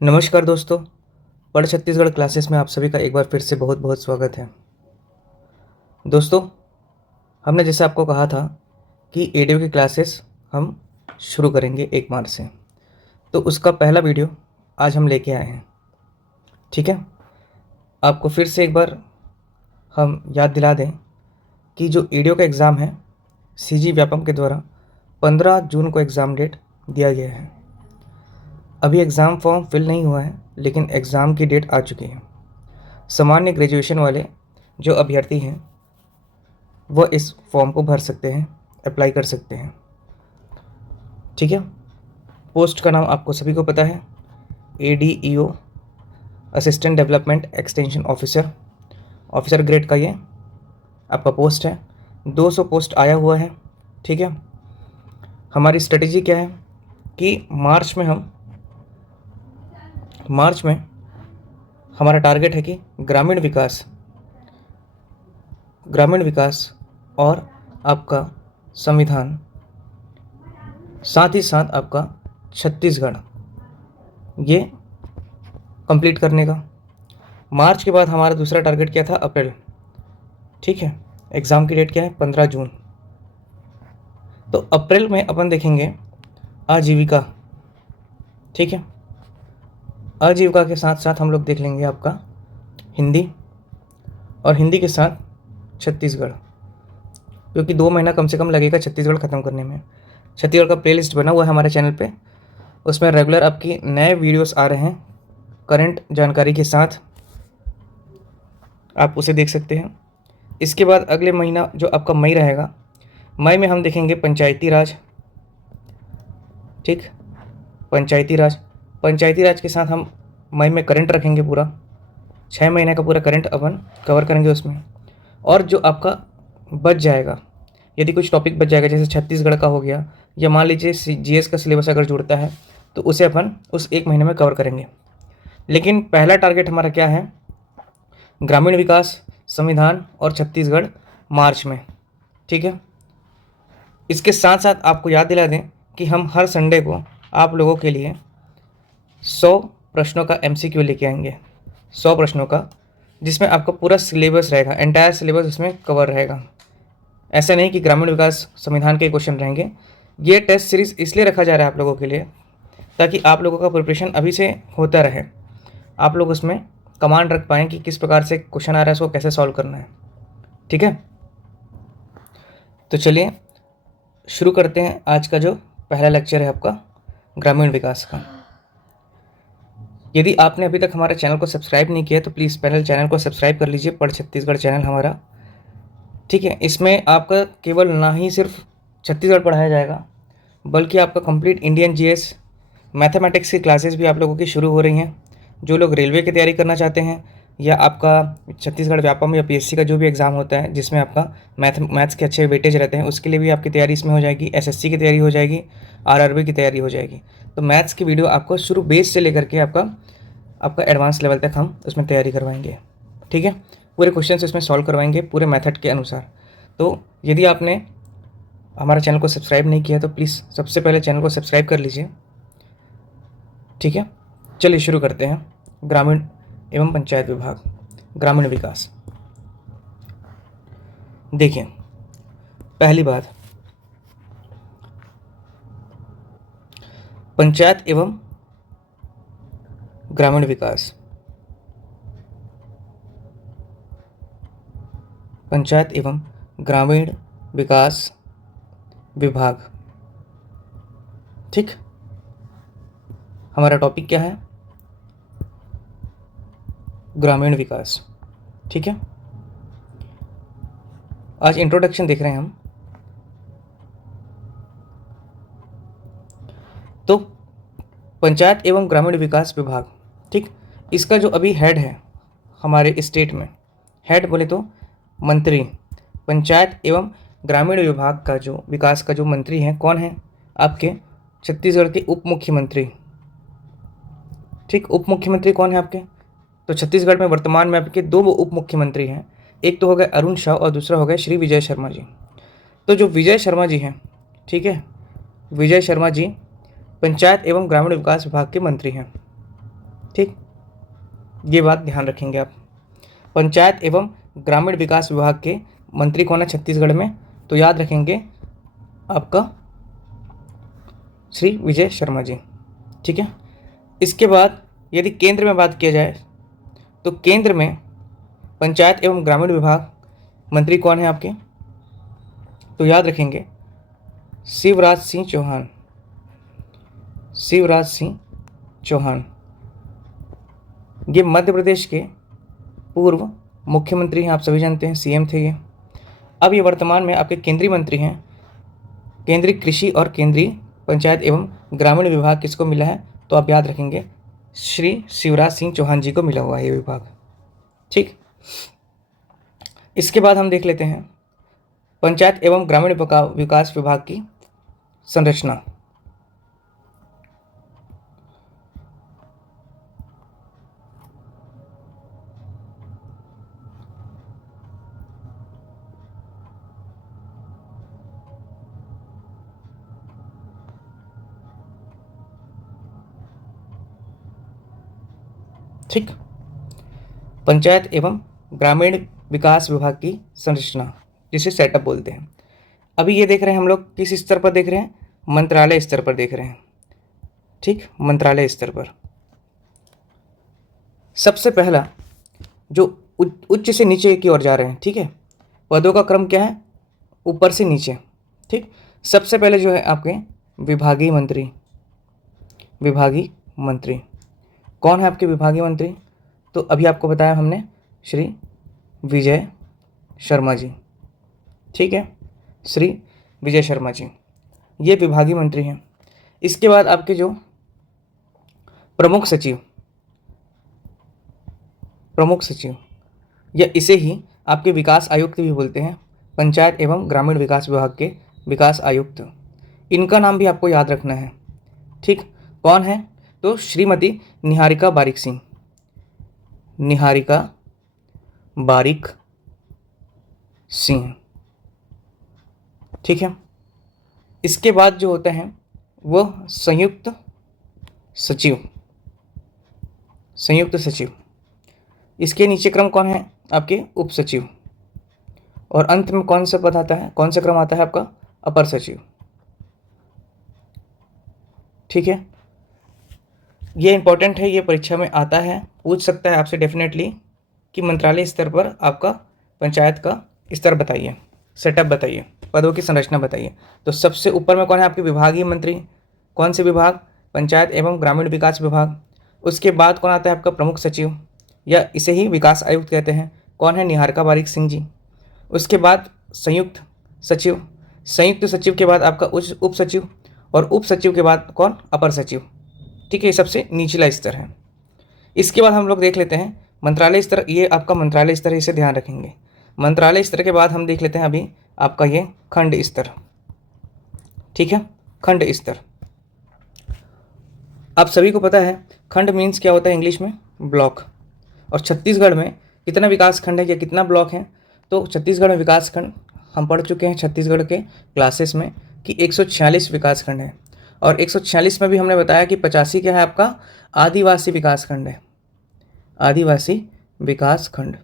नमस्कार दोस्तों। पढ़ छत्तीसगढ़ क्लासेस में आप सभी का एक बार फिर से बहुत बहुत स्वागत है। दोस्तों, हमने जैसे आपको कहा था कि एडियो की क्लासेस हम शुरू करेंगे 1 मार्च से, तो उसका पहला वीडियो आज हम लेके आए हैं। ठीक है, आपको फिर से एक बार हम याद दिला दें कि जो एडियो का एग्ज़ाम है सीजी व्यापम के द्वारा 15 जून को एग्ज़ाम डेट दिया गया है। अभी एग्ज़ाम फॉर्म फिल नहीं हुआ है, लेकिन एग्ज़ाम की डेट आ चुकी है। सामान्य ग्रेजुएशन वाले जो अभ्यर्थी हैं वह इस फॉर्म को भर सकते हैं, अप्लाई कर सकते हैं। ठीक है, पोस्ट का नाम आपको सभी को पता है, ADEO, assistant development extension officer. Officer grade का ये आपका पोस्ट है। 200 पोस्ट आया हुआ है। ठीक है, हमारी स्ट्रेटेजी क्या है कि मार्च में हमारा टारगेट है कि ग्रामीण विकास और आपका संविधान, साथ ही साथ आपका छत्तीसगढ़, ये कंप्लीट करने का। मार्च के बाद हमारा दूसरा टारगेट क्या था? अप्रैल। ठीक है, एग्ज़ाम की डेट क्या है? 15 जून। तो अप्रैल में अपन देखेंगे आजीविका। ठीक है, आजीविका के साथ साथ हम लोग देख लेंगे आपका हिंदी, और हिंदी के साथ छत्तीसगढ़, क्योंकि 2 महीना कम से कम लगेगा छत्तीसगढ़ ख़त्म करने में। छत्तीसगढ़ का प्लेलिस्ट बना हुआ है हमारे चैनल पे, उसमें रेगुलर आपकी नए वीडियोस आ रहे हैं करंट जानकारी के साथ, आप उसे देख सकते हैं। इसके बाद अगले महीना जो आपका मई रहेगा, मई में हम देखेंगे पंचायती राज। ठीक, पंचायती राज के साथ हम मई में करंट रखेंगे, पूरा 6 महीने का पूरा करंट अपन कवर करेंगे उसमें। और जो आपका बच जाएगा, यदि कुछ टॉपिक बच जाएगा, जैसे छत्तीसगढ़ का हो गया, या मान लीजिए GS का सिलेबस अगर जुड़ता है, तो उसे अपन उस 1 महीने में कवर करेंगे। लेकिन पहला टारगेट हमारा क्या है? ग्रामीण विकास, संविधान और छत्तीसगढ़ मार्च में। ठीक है, इसके साथ साथ आपको याद दिला दें कि हम हर संडे को आप लोगों के लिए 100 प्रश्नों का MCQ लेके आएंगे। 100 प्रश्नों का, जिसमें आपका पूरा सिलेबस रहेगा, एंटायर सिलेबस उसमें कवर रहेगा। ऐसा नहीं कि ग्रामीण विकास संविधान के क्वेश्चन रहेंगे। ये टेस्ट सीरीज़ इसलिए रखा जा रहा है आप लोगों के लिए, ताकि आप लोगों का प्रिपरेशन अभी से होता रहे, आप लोग उसमें कमांड रख पाएँ कि किस प्रकार से क्वेश्चन आ रहा है, उसको कैसे सॉल्व करना है। ठीक है, तो चलिए शुरू करते हैं। आज का जो पहला लेक्चर है आपका ग्रामीण विकास का। यदि आपने अभी तक हमारे चैनल को सब्सक्राइब नहीं किया तो प्लीज़ चैनल को सब्सक्राइब कर लीजिए, पढ़ छत्तीसगढ़ चैनल हमारा। ठीक है, इसमें आपका केवल ना ही सिर्फ छत्तीसगढ़ पढ़ाया जाएगा, बल्कि आपका कंप्लीट इंडियन GS, मैथमेटिक्स की क्लासेस भी आप लोगों की शुरू हो रही हैं। जो लोग रेलवे की तैयारी करना चाहते हैं, या आपका छत्तीसगढ़ व्यापम या PSC का जो भी एग्ज़ाम होता है जिसमें आपका मैथ्स के अच्छे वेटेज रहते हैं, उसके लिए भी आपकी तैयारी इसमें हो जाएगी। SSC की तैयारी हो जाएगी, RRB की तैयारी हो जाएगी। तो मैथ्स की वीडियो आपको शुरू बेस से लेकर के आपका एडवांस लेवल तक हम उसमें तैयारी करवाएंगे। ठीक है, पूरे क्वेश्चन इसमें सॉल्व करवाएंगे पूरे मेथड के अनुसार। तो यदि आपने हमारा चैनल को सब्सक्राइब नहीं किया तो प्लीज़ सबसे पहले चैनल को सब्सक्राइब कर लीजिए। ठीक है, चलिए शुरू करते हैं। ग्रामीण एवं पंचायत विभाग, ग्रामीण विकास। देखिए, पहली बात, पंचायत एवं ग्रामीण विकास। पंचायत एवं ग्रामीण विकास विभाग। ठीक, हमारा टॉपिक क्या है? ग्रामीण विकास। ठीक है, आज इंट्रोडक्शन देख रहे हैं हम। तो पंचायत एवं ग्रामीण विकास विभाग, ठीक, इसका जो अभी हेड है हमारे स्टेट में, हेड बोले तो मंत्री। पंचायत एवं ग्रामीण विभाग का जो विकास का जो मंत्री हैं, कौन है? आपके छत्तीसगढ़ के उप मुख्यमंत्री। ठीक, उप मुख्यमंत्री कौन है आपके? तो छत्तीसगढ़ में वर्तमान में आपके 2 उप मुख्यमंत्री हैं, एक तो हो गए अरुण शाह और दूसरा हो गया श्री विजय शर्मा जी। तो जो विजय शर्मा जी हैं, ठीक है, विजय शर्मा जी पंचायत एवं ग्रामीण विकास विभाग के मंत्री हैं। ठीक, ये बात ध्यान रखेंगे आप। पंचायत एवं ग्रामीण विकास विभाग के मंत्री कौन है छत्तीसगढ़ में? तो याद रखेंगे आपका श्री विजय शर्मा जी। ठीक है, इसके बाद यदि केंद्र में बात किया जाए तो केंद्र में पंचायत एवं ग्रामीण विभाग मंत्री कौन है आपके? तो याद रखेंगे शिवराज सिंह चौहान। शिवराज सिंह चौहान ये मध्य प्रदेश के पूर्व मुख्यमंत्री हैं, आप सभी जानते हैं, सीएम थे ये। अब ये वर्तमान में आपके केंद्रीय मंत्री हैं। केंद्रीय कृषि और केंद्रीय पंचायत एवं ग्रामीण विभाग किसको मिला है? तो आप याद रखेंगे श्री शिवराज सिंह चौहान जी को मिला हुआ है ये विभाग। ठीक, इसके बाद हम देख लेते हैं पंचायत एवं ग्रामीण विकास विभाग की संरचना। ठीक, पंचायत एवं ग्रामीण विकास विभाग की संरचना जिसे सेटअप बोलते हैं। अभी ये देख रहे हैं हम लोग किस स्तर पर देख रहे हैं? मंत्रालय स्तर पर देख रहे हैं। ठीक, मंत्रालय स्तर पर सबसे पहला जो उच्च से नीचे की ओर जा रहे हैं। ठीक है, पदों का क्रम क्या है? ऊपर से नीचे। ठीक, सबसे पहले जो है आपके विभागीय मंत्री। विभागीय मंत्री कौन है आपके विभागीय मंत्री? तो अभी आपको बताया हमने श्री विजय शर्मा जी। ठीक है, श्री विजय शर्मा जी ये विभागीय मंत्री हैं। इसके बाद आपके जो प्रमुख सचिव या इसे ही आपके विकास आयुक्त भी बोलते हैं, पंचायत एवं ग्रामीण विकास विभाग के विकास आयुक्त, इनका नाम भी आपको याद रखना है। ठीक, कौन है? तो श्रीमती निहारिका बारिक सिंह। निहारिका बारिक सिंह। ठीक है, इसके बाद जो होता है वह संयुक्त सचिव। संयुक्त सचिव, इसके नीचे क्रम कौन है? आपके उप सचिव। और अंत में कौन सा पद आता है, कौन सा क्रम आता है आपका? अपर सचिव। ठीक है, ये इंपॉर्टेंट है, ये परीक्षा में आता है, पूछ सकता है आपसे डेफिनेटली कि मंत्रालय स्तर पर आपका पंचायत का स्तर बताइए, सेटअप बताइए, पदों की संरचना बताइए। तो सबसे ऊपर में कौन है? आपके विभागीय मंत्री। कौन से विभाग? पंचायत एवं ग्रामीण विकास विभाग। उसके बाद कौन आता है? आपका प्रमुख सचिव या इसे ही विकास आयुक्त कहते हैं। कौन है? निहारिका बारिक सिंह जी। उसके बाद संयुक्त सचिव। संयुक्त सचिव के बाद आपका उप सचिव, और उप सचिव के बाद कौन? अपर सचिव। ठीक है, ये सबसे निचला स्तर है। इसके बाद हम लोग देख लेते हैं मंत्रालय स्तर। ये आपका मंत्रालय स्तर है, इसे ध्यान रखेंगे। मंत्रालय स्तर के बाद हम देख लेते हैं अभी आपका ये खंड स्तर। ठीक है, खंड स्तर आप सभी को पता है खंड मीन्स क्या होता है इंग्लिश में? ब्लॉक। और छत्तीसगढ़ में कितना विकास खंड है या कितना ब्लॉक है? तो छत्तीसगढ़ में विकास खंड हम पढ़ चुके हैं छत्तीसगढ़ के क्लासेस में कि 146 विकास खंड है। और 146 में भी हमने बताया कि 85 क्या है आपका? आदिवासी विकास खंड है। आदिवासी विकास खंड,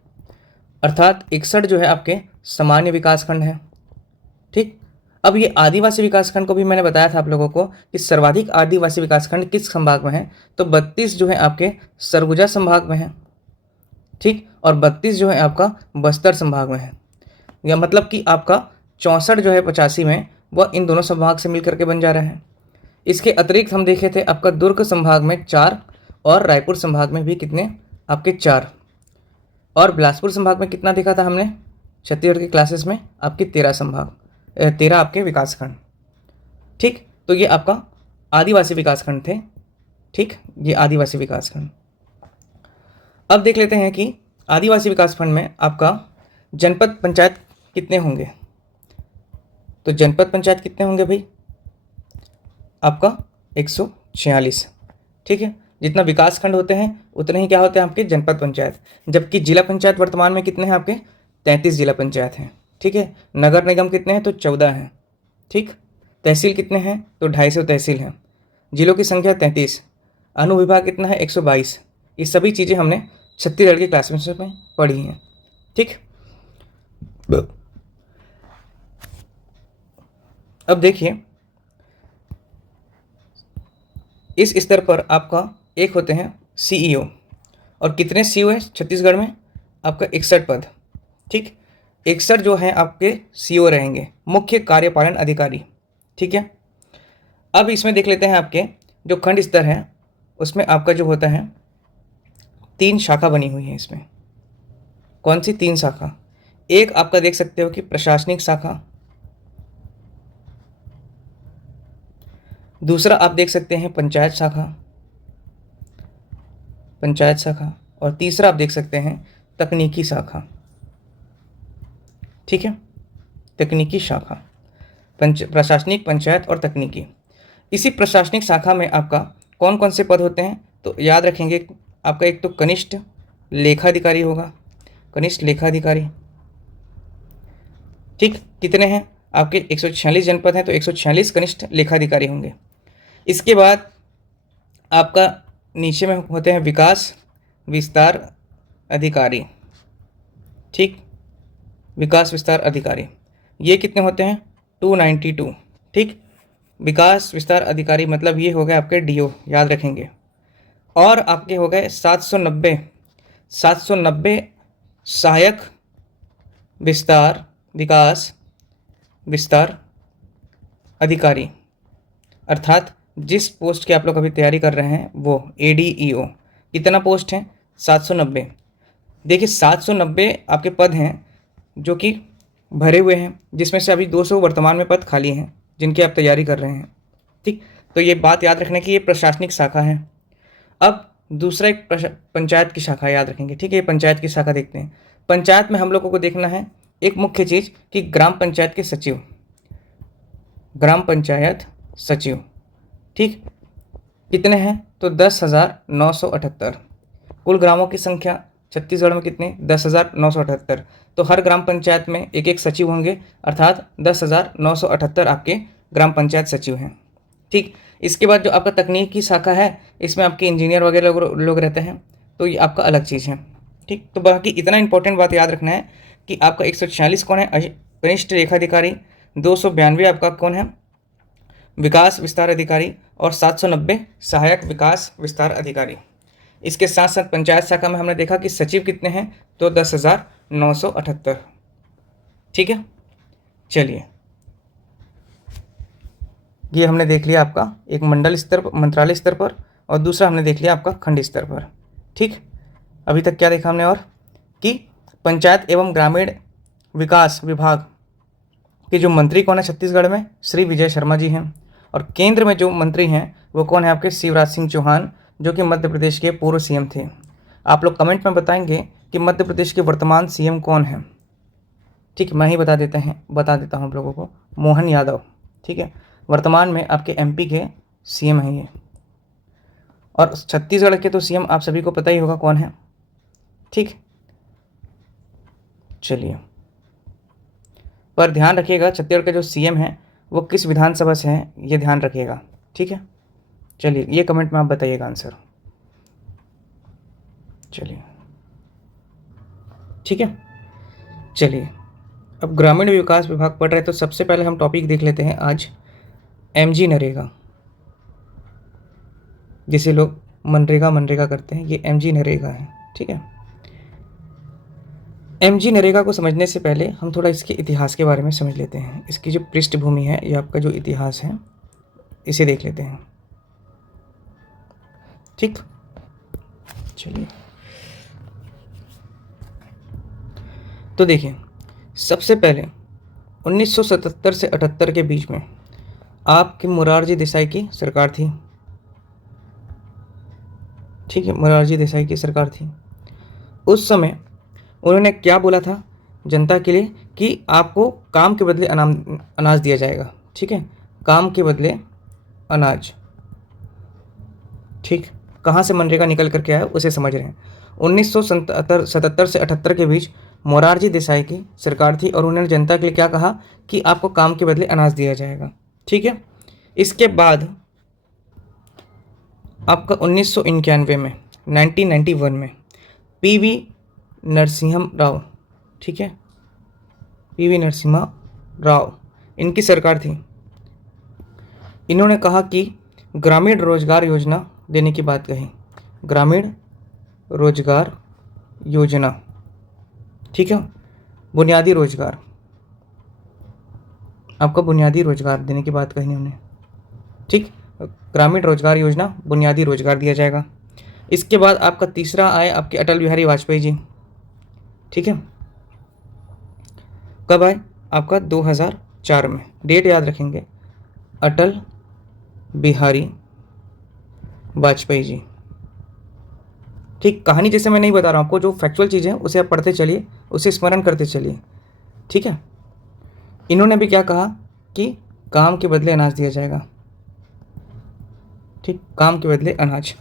अर्थात 61 जो है आपके सामान्य विकास खंड है। ठीक, अब ये आदिवासी विकास खंड को भी मैंने बताया था आप लोगों को कि सर्वाधिक आदिवासी विकास खंड किस संभाग में है? तो 32 जो है आपके सरगुजा संभाग में है। ठीक, और 32 जो है आपका बस्तर संभाग में है। या मतलब कि आपका 64 जो है 85 में वह इन दोनों संभाग से मिल करके बन जा रहा है। इसके अतिरिक्त हम देखे थे आपका दुर्ग संभाग में 4 और रायपुर संभाग में भी कितने? आपके 4। और बिलासपुर संभाग में कितना देखा था हमने छत्तीसगढ़ की क्लासेस में? आपके 13 संभाग, 13 आपके विकासखंड। ठीक, तो ये आपका आदिवासी विकासखंड थे। ठीक, ये आदिवासी विकासखंड। अब देख लेते हैं कि आदिवासी विकासखंड में आपका जनपद पंचायत कितने होंगे? तो जनपद पंचायत कितने होंगे भाई? आपका 146। ठीक है, जितना विकास खंड होते हैं उतने ही क्या होते हैं आपके जनपद पंचायत। जबकि जिला पंचायत वर्तमान में कितने हैं आपके? 33 जिला पंचायत हैं। ठीक है, नगर निगम कितने हैं? तो 14 हैं। ठीक, तहसील कितने हैं? तो 250 तहसील हैं। जिलों की संख्या 33। अनुविभाग कितना है? 122। ये सभी चीज़ें हमने छत्तीसगढ़ की क्लासेस में पढ़ी हैं। ठीक, अब देखिए इस स्तर पर आपका एक होते हैं सीईओ, और कितने सीईओ है छत्तीसगढ़ में? आपका 61 पद। ठीक, 61 जो है आपके सीईओ रहेंगे, मुख्य कार्यपालन अधिकारी। ठीक है, अब इसमें देख लेते हैं आपके जो खंड स्तर है उसमें आपका जो होता है 3 शाखा बनी हुई है इसमें। कौन सी 3 शाखा? एक आपका देख सकते हो कि प्रशासनिक शाखा, दूसरा आप देख सकते हैं पंचायत शाखा, पंचायत शाखा, और तीसरा आप देख सकते हैं तकनीकी शाखा। ठीक है, तकनीकी शाखा, प्रशासनिक, पंचायत और तकनीकी। इसी प्रशासनिक शाखा में आपका कौन कौन से पद होते हैं? तो याद रखेंगे आपका एक तो कनिष्ठ लेखाधिकारी होगा, कनिष्ठ लेखाधिकारी। ठीक, कितने हैं आपके? 146 जनपद हैं तो 146 कनिष्ठ लेखाधिकारी होंगे। इसके बाद आपका नीचे में होते हैं विकास विस्तार अधिकारी। ठीक, विकास विस्तार अधिकारी, ये कितने होते हैं? 292। ठीक, विकास विस्तार अधिकारी मतलब ये हो गए आपके डीओ, याद रखेंगे। और आपके हो गए 790 सहायक विकास विस्तार अधिकारी, अर्थात जिस पोस्ट की आप लोग अभी तैयारी कर रहे हैं वो ADEO। कितना पोस्ट है? 790। देखिए 790 आपके पद हैं जो कि भरे हुए हैं, जिसमें से अभी 200 वर्तमान में पद खाली हैं जिनकी आप तैयारी कर रहे हैं। ठीक, तो ये बात याद रखने की, ये प्रशासनिक शाखा है। अब दूसरा एक पंचायत की शाखा याद रखेंगे। ठीक है, ये पंचायत की शाखा देखते हैं। पंचायत में हम लोगों को देखना है एक मुख्य चीज़ कि ग्राम पंचायत के सचिव, ग्राम पंचायत सचिव। ठीक, कितने हैं? तो 10,978। कुल ग्रामों की संख्या छत्तीसगढ़ में कितने? 10,978। तो हर ग्राम पंचायत में एक एक सचिव होंगे, अर्थात 10,978 आपके ग्राम पंचायत सचिव हैं। ठीक, इसके बाद जो आपका तकनीक की शाखा है इसमें आपके इंजीनियर वगैरह लोग रहते हैं, तो ये आपका अलग चीज़ है। ठीक, तो बाकी इतना इंपॉर्टेंट बात याद रखना है कि आपका 146 कौन है? कनिष्ठ लेखाधिकारी। 292 आपका कौन है? विकास विस्तार अधिकारी, और 790 सहायक विकास विस्तार अधिकारी। इसके साथ साथ पंचायत शाखा में हमने देखा कि सचिव कितने हैं? तो 10,978। ठीक है, चलिए ये हमने देख लिया आपका एक मंडल स्तर पर, मंत्रालय स्तर पर, और दूसरा हमने देख लिया आपका खंड स्तर पर। ठीक, अभी तक क्या देखा हमने? और कि पंचायत एवं ग्रामीण विकास विभाग के जो मंत्री कौन है छत्तीसगढ़ में? श्री विजय शर्मा जी हैं। और केंद्र में जो मंत्री हैं वो कौन है आपके? शिवराज सिंह चौहान, जो कि मध्य प्रदेश के पूर्व CM थे। आप लोग कमेंट में बताएंगे कि मध्य प्रदेश के वर्तमान CM कौन है। ठीक, मैं ही बता देता हूँ आप लोगों को, मोहन यादव। ठीक है, वर्तमान में आपके MP के CM हैं ये। और छत्तीसगढ़ के तो CM आप सभी को पता ही होगा कौन है। ठीक, चलिए, पर ध्यान रखिएगा छत्तीसगढ़ के जो CM हैं वो किस विधानसभा से हैं, ये ध्यान रखिएगा। ठीक है, चलिए ये कमेंट में आप बताइएगा आंसर। चलिए ठीक है, चलिए अब ग्रामीण विकास विभाग पढ़ रहे तो सबसे पहले हम टॉपिक देख लेते हैं आज MG नरेगा, जिसे लोग मनरेगा करते हैं, ये MG नरेगा है। ठीक है, MG नरेगा को समझने से पहले हम थोड़ा इसके इतिहास के बारे में समझ लेते हैं। इसकी जो पृष्ठभूमि है, ये आपका जो इतिहास है, इसे देख लेते हैं। ठीक, चलिए तो देखिए, सबसे पहले 1977 से 78 के बीच में आपकी मोरारजी देसाई की सरकार थी। ठीक है, मोरारजी देसाई की सरकार थी। उस समय उन्होंने क्या बोला था जनता के लिए कि आपको काम के बदले अनाज दिया जाएगा। ठीक है, काम के बदले अनाज। ठीक, कहाँ से मनरेगा निकल करके आया उसे समझ रहे हैं। 1977 से 78 के बीच मोरारजी देसाई की सरकार थी और उन्होंने जनता के लिए क्या कहा कि आपको काम के बदले अनाज दिया जाएगा। ठीक है, इसके बाद आपका 1991 में 1991 में पीवी नरसिम्हा राव, ठीक है, पीवी नरसिम्हा राव इनकी सरकार थी। इन्होंने कहा कि ग्रामीण रोजगार योजना देने की बात कही, ग्रामीण रोजगार योजना, ठीक है, बुनियादी रोजगार, आपका बुनियादी रोजगार देने की बात कही उन्होंने, ठीक, ग्रामीण रोजगार योजना, बुनियादी रोजगार दिया जाएगा। इसके बाद आपका तीसरा आए आपके अटल बिहारी वाजपेयी जी, ठीक है, कब आए, आपका 2004 में, डेट याद रखेंगे, अटल बिहारी वाजपेयी जी, ठीक। कहानी जैसे मैं नहीं बता रहा हूँ आपको, जो फैक्चुअल चीज़ें हैं उसे आप पढ़ते चलिए, उसे स्मरण करते चलिए, ठीक है। इन्होंने भी क्या कहा कि काम के बदले अनाज दिया जाएगा, ठीक, काम के बदले अनाज,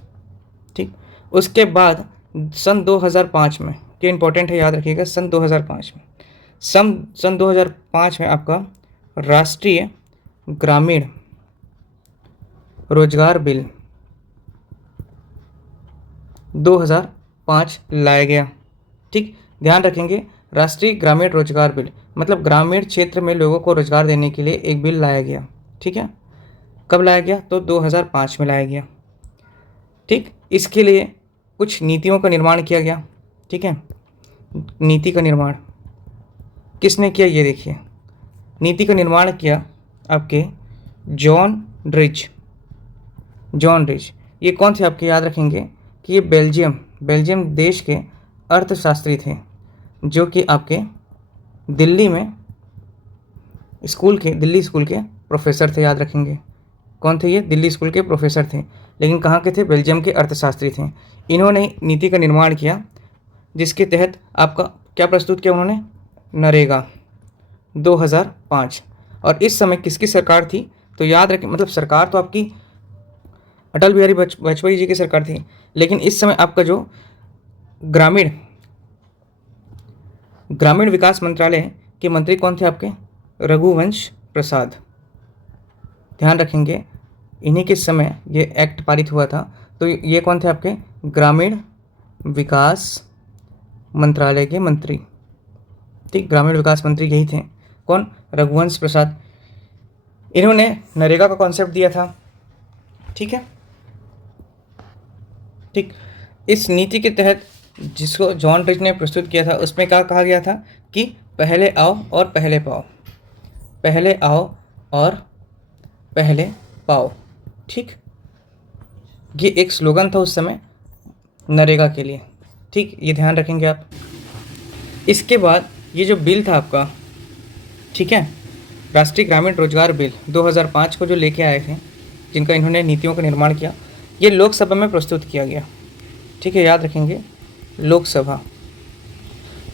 ठीक। उसके बाद सन 2005 में, क्या इंपॉर्टेंट है याद रखिएगा, सन 2005 में, सन 2005 में आपका राष्ट्रीय ग्रामीण रोजगार बिल 2005 लाया गया, ठीक। ध्यान रखेंगे, राष्ट्रीय ग्रामीण रोजगार बिल मतलब ग्रामीण क्षेत्र में लोगों को रोजगार देने के लिए एक बिल लाया गया, ठीक है। कब लाया गया, तो 2005 में लाया गया, ठीक। इसके लिए कुछ नीतियों का निर्माण किया गया, ठीक है। नीति का निर्माण किसने किया, ये देखिए, नीति का निर्माण किया आपके जॉन ड्रिच, जॉन ड्रिच। ये कौन थे आपके, याद रखेंगे कि ये बेल्जियम देश के अर्थशास्त्री थे, जो कि आपके दिल्ली स्कूल के प्रोफेसर थे, याद रखेंगे। कौन थे ये, दिल्ली स्कूल के प्रोफेसर थे, लेकिन कहाँ के थे, बेल्जियम के अर्थशास्त्री थे। इन्होंने नीति का निर्माण किया, जिसके तहत आपका क्या प्रस्तुत किया उन्होंने, नरेगा 2005। और इस समय किसकी सरकार थी, तो याद रखें, मतलब सरकार तो आपकी अटल बिहारी वाजपेयी जी की सरकार थी, लेकिन इस समय आपका जो ग्रामीण विकास मंत्रालय के मंत्री कौन थे आपके, रघुवंश प्रसाद। ध्यान रखेंगे, इन्हीं के समय ये एक्ट पारित हुआ था। तो ये कौन थे आपके, ग्रामीण विकास मंत्रालय के मंत्री, ठीक, ग्रामीण विकास मंत्री यही थे, कौन, रघुवंश प्रसाद। इन्होंने नरेगा का कॉन्सेप्ट दिया था, ठीक है, ठीक। इस नीति के तहत जिसको जॉन ड्रिच ने प्रस्तुत किया था, उसमें क्या कहा गया था कि पहले आओ और पहले पाओ, पहले आओ और पहले पाओ, ठीक। ये एक स्लोगन था उस समय नरेगा के लिए, ठीक, ये ध्यान रखेंगे आप। इसके बाद ये जो बिल था आपका, ठीक है, राष्ट्रीय ग्रामीण रोजगार बिल 2005 को जो लेके आए थे, जिनका इन्होंने नीतियों का निर्माण किया, ये लोकसभा में प्रस्तुत किया गया, ठीक है, याद रखेंगे,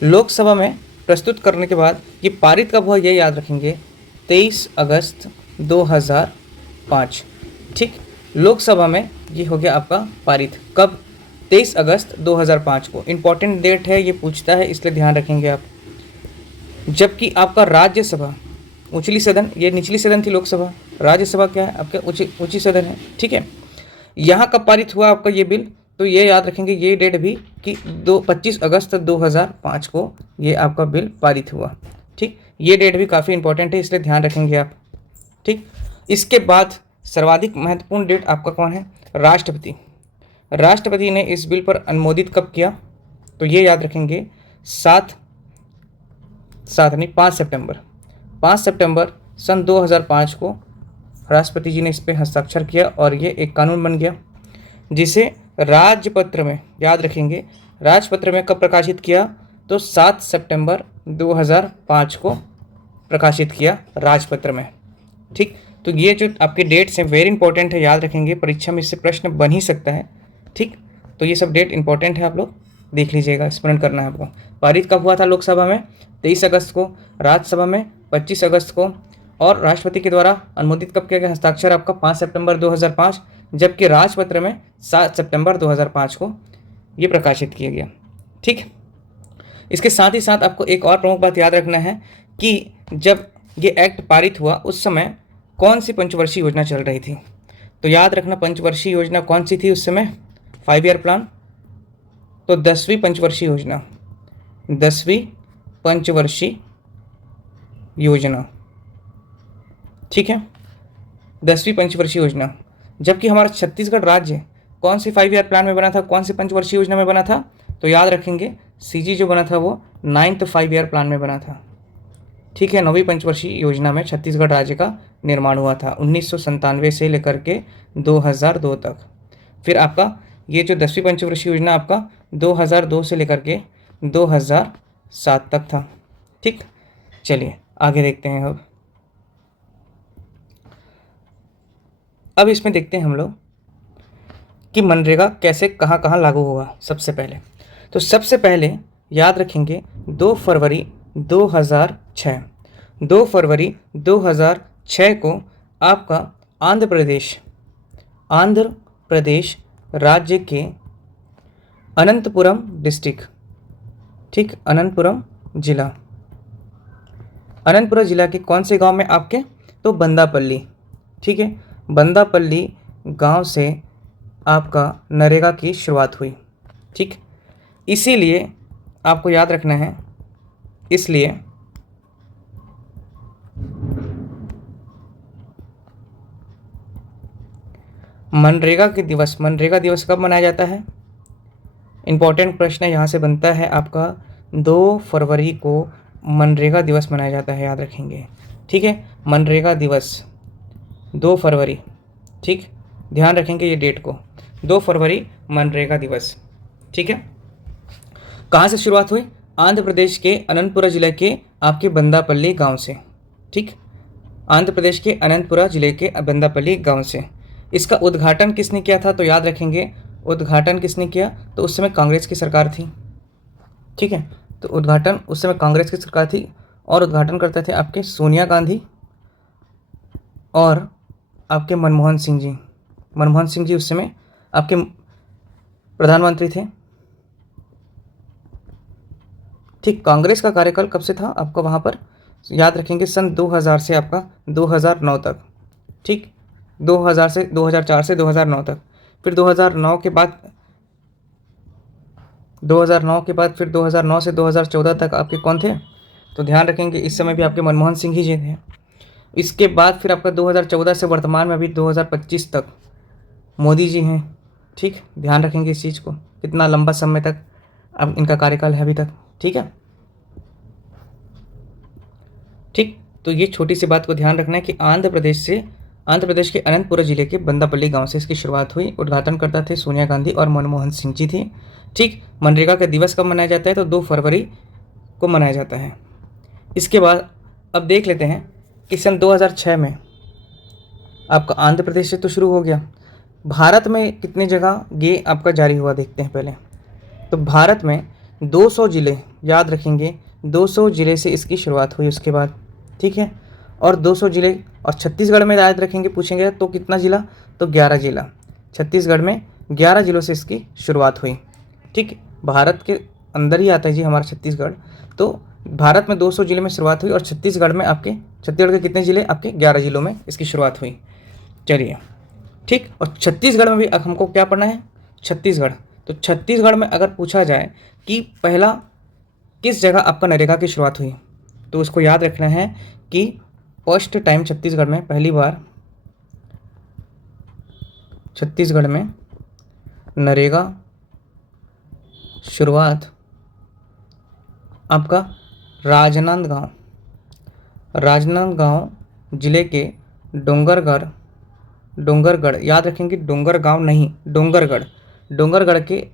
लोकसभा में प्रस्तुत करने के बाद ये पारित कब हुआ, ये याद रखेंगे, 23 अगस्त 2005, ठीक। लोकसभा में ये हो गया आपका पारित, कब, 23 अगस्त 2005 को। इंपॉर्टेंट डेट है, ये पूछता है, इसलिए ध्यान रखेंगे आप। जबकि आपका राज्यसभा, उचली सदन, ये निचली सदन थी लोकसभा, राज्यसभा क्या है आपके ऊंची सदन है, ठीक है। यहाँ कब पारित हुआ आपका ये बिल, तो ये याद रखेंगे, ये डेट भी कि 25 अगस्त 2005 को ये आपका बिल पारित हुआ, ठीक। ये डेट भी काफ़ी इंपॉर्टेंट है, इसलिए ध्यान रखेंगे आप, ठीक। इसके बाद सर्वाधिक महत्वपूर्ण डेट आपका कौन है, राष्ट्रपति। राष्ट्रपति ने इस बिल पर अनुमोदित कब किया, तो ये याद रखेंगे, 5 सितंबर सन 2005 को राष्ट्रपति जी ने इस पर हस्ताक्षर किया और ये एक कानून बन गया, जिसे राजपत्र में, याद रखेंगे, राजपत्र में कब प्रकाशित किया, तो 7 सितंबर 2005 को प्रकाशित किया राजपत्र में, ठीक। तो ये जो आपके डेट्स हैं वेरी इंपॉर्टेंट है, याद रखेंगे, परीक्षा में इससे प्रश्न बन ही सकता है, ठीक। तो ये सब डेट इंपॉर्टेंट है, आप लोग देख लीजिएगा, स्मरण करना है आपको। पारित कब हुआ था लोकसभा में, 23 अगस्त को, राज्यसभा में 25 अगस्त को, और राष्ट्रपति के द्वारा अनुमोदित कब किया गया, हस्ताक्षर आपका 5 सितंबर 2005, जबकि राजपत्र में 7 सितंबर 2005 को ये प्रकाशित किया गया, ठीक। इसके साथ ही साथ आपको एक और प्रमुख बात याद रखना है कि जब ये एक्ट पारित हुआ उस समय कौन सी पंचवर्षीय योजना चल रही थी, तो याद रखना पंचवर्षीय योजना कौन सी थी उस समय, 5 ईयर प्लान, तो 10वीं पंचवर्षीय योजना, 10वीं पंचवर्षीय योजना, ठीक है, 10वीं पंचवर्षीय योजना। जबकि हमारा छत्तीसगढ़ राज्य कौन सी 5 ईयर प्लान में बना था, कौन सी पंचवर्षीय योजना में बना था, तो याद रखेंगे सीजी जो बना था वो 9th 5 ईयर प्लान में बना था, ठीक है। 9वीं पंचवर्षीय योजना में छत्तीसगढ़ राज्य का निर्माण हुआ था 1997 से लेकर के 2002 तक। फिर आपका ये जो 10वीं पंचवर्षीय योजना आपका 2002 से लेकर के 2007 तक था, ठीक। चलिए आगे देखते हैं। अब इसमें देखते हैं हम लोग कि मनरेगा कैसे कहाँ कहाँ लागू हुआ। सबसे पहले याद रखेंगे 2 फरवरी 2006, 2 फरवरी 2006 को आपका आंध्र प्रदेश राज्य के अनंतपुरम डिस्ट्रिक्ट, ठीक, अनंतपुरम जिला के कौन से गांव में आपके, तो बंदापल्ली, ठीक है, बंदापल्ली गांव से आपका नरेगा की शुरुआत हुई, ठीक। इसीलिए आपको याद रखना है, इसलिए मनरेगा दिवस कब मनाया जाता है। इंपॉर्टेंट प्रश्न यहाँ से बनता है आपका, 2 फरवरी को मनरेगा दिवस मनाया जाता है, याद रखेंगे, ठीक है। मनरेगा दिवस 2 फरवरी, ठीक, ध्यान रखेंगे ये डेट को, 2 फरवरी मनरेगा दिवस, ठीक है। कहाँ से शुरुआत हुई, आंध्र प्रदेश के अनंतपुरा जिले के आपके बंदापल्ली गांव से, ठीक, आंध्र प्रदेश के अनंतपुरा जिले के बंदापल्ली गांव से। इसका उद्घाटन किसने किया था, तो याद रखेंगे उद्घाटन किसने किया, तो उस समय कांग्रेस की सरकार थी, ठीक है। तो उद्घाटन उस समय कांग्रेस की सरकार थी और उद्घाटन करते थे आपके सोनिया गांधी और आपके मनमोहन सिंह जी उस समय आपके प्रधानमंत्री थे, ठीक। कांग्रेस का कार्यकाल कब से था आपका वहाँ पर, याद रखेंगे सन 2000 से आपका 2009 तक, ठीक, 2004 से 2009 तक। फिर 2009 के बाद फिर 2009 से 2014 तक आपके कौन थे, तो ध्यान रखेंगे इस समय भी आपके मनमोहन सिंह ही जी थे। इसके बाद फिर आपका 2014 से वर्तमान में अभी 2025 तक मोदी जी हैं, ठीक, ध्यान रखेंगे इस चीज़ को, कितना लंबा समय तक अब इनका कार्यकाल है अभी तक, ठीक है, ठीक। तो ये छोटी सी बात को ध्यान रखना है कि आंध्र प्रदेश के अनंतपुरा जिले के बंदापल्ली गांव से इसकी शुरुआत हुई। उद्घाटन करता थे सोनिया गांधी और मनमोहन सिंह जी थे, ठीक। मनरेगा का दिवस कब मनाया जाता है, तो 2 फरवरी को मनाया जाता है। इसके बाद अब देख लेते हैं कि सन 2006 में आपका आंध्र प्रदेश से तो शुरू हो गया, भारत में कितने जगह ये आपका जारी हुआ देखते हैं पहले। तो भारत में 200 जिले, याद रखेंगे 200 जिले से इसकी शुरुआत हुई उसके बाद, ठीक है। और 200 जिले, और छत्तीसगढ़ में याद रखेंगे पूछेंगे तो कितना जिला, तो 11 जिला, छत्तीसगढ़ में 11 जिलों से इसकी शुरुआत हुई, ठीक। भारत के अंदर ही आता है जी हमारा छत्तीसगढ़, तो भारत में 200 जिले में शुरुआत हुई और छत्तीसगढ़ के कितने जिले, आपके 11 जिलों में इसकी शुरुआत हुई। चलिए, ठीक। और छत्तीसगढ़ में भी अब हमको क्या पढ़ना है, छत्तीसगढ़। तो छत्तीसगढ़ में अगर पूछा जाए कि पहला किस जगह आपका नरेगा की शुरुआत हुई, तो उसको याद रखना है कि फर्स्ट टाइम छत्तीसगढ़ में पहली बार छत्तीसगढ़ में नरेगा शुरुआत आपका राजनांदगांव जिले के डोंगरगढ़, याद रखेंगे डोंगरगांव नहीं, डोंगरगढ़ के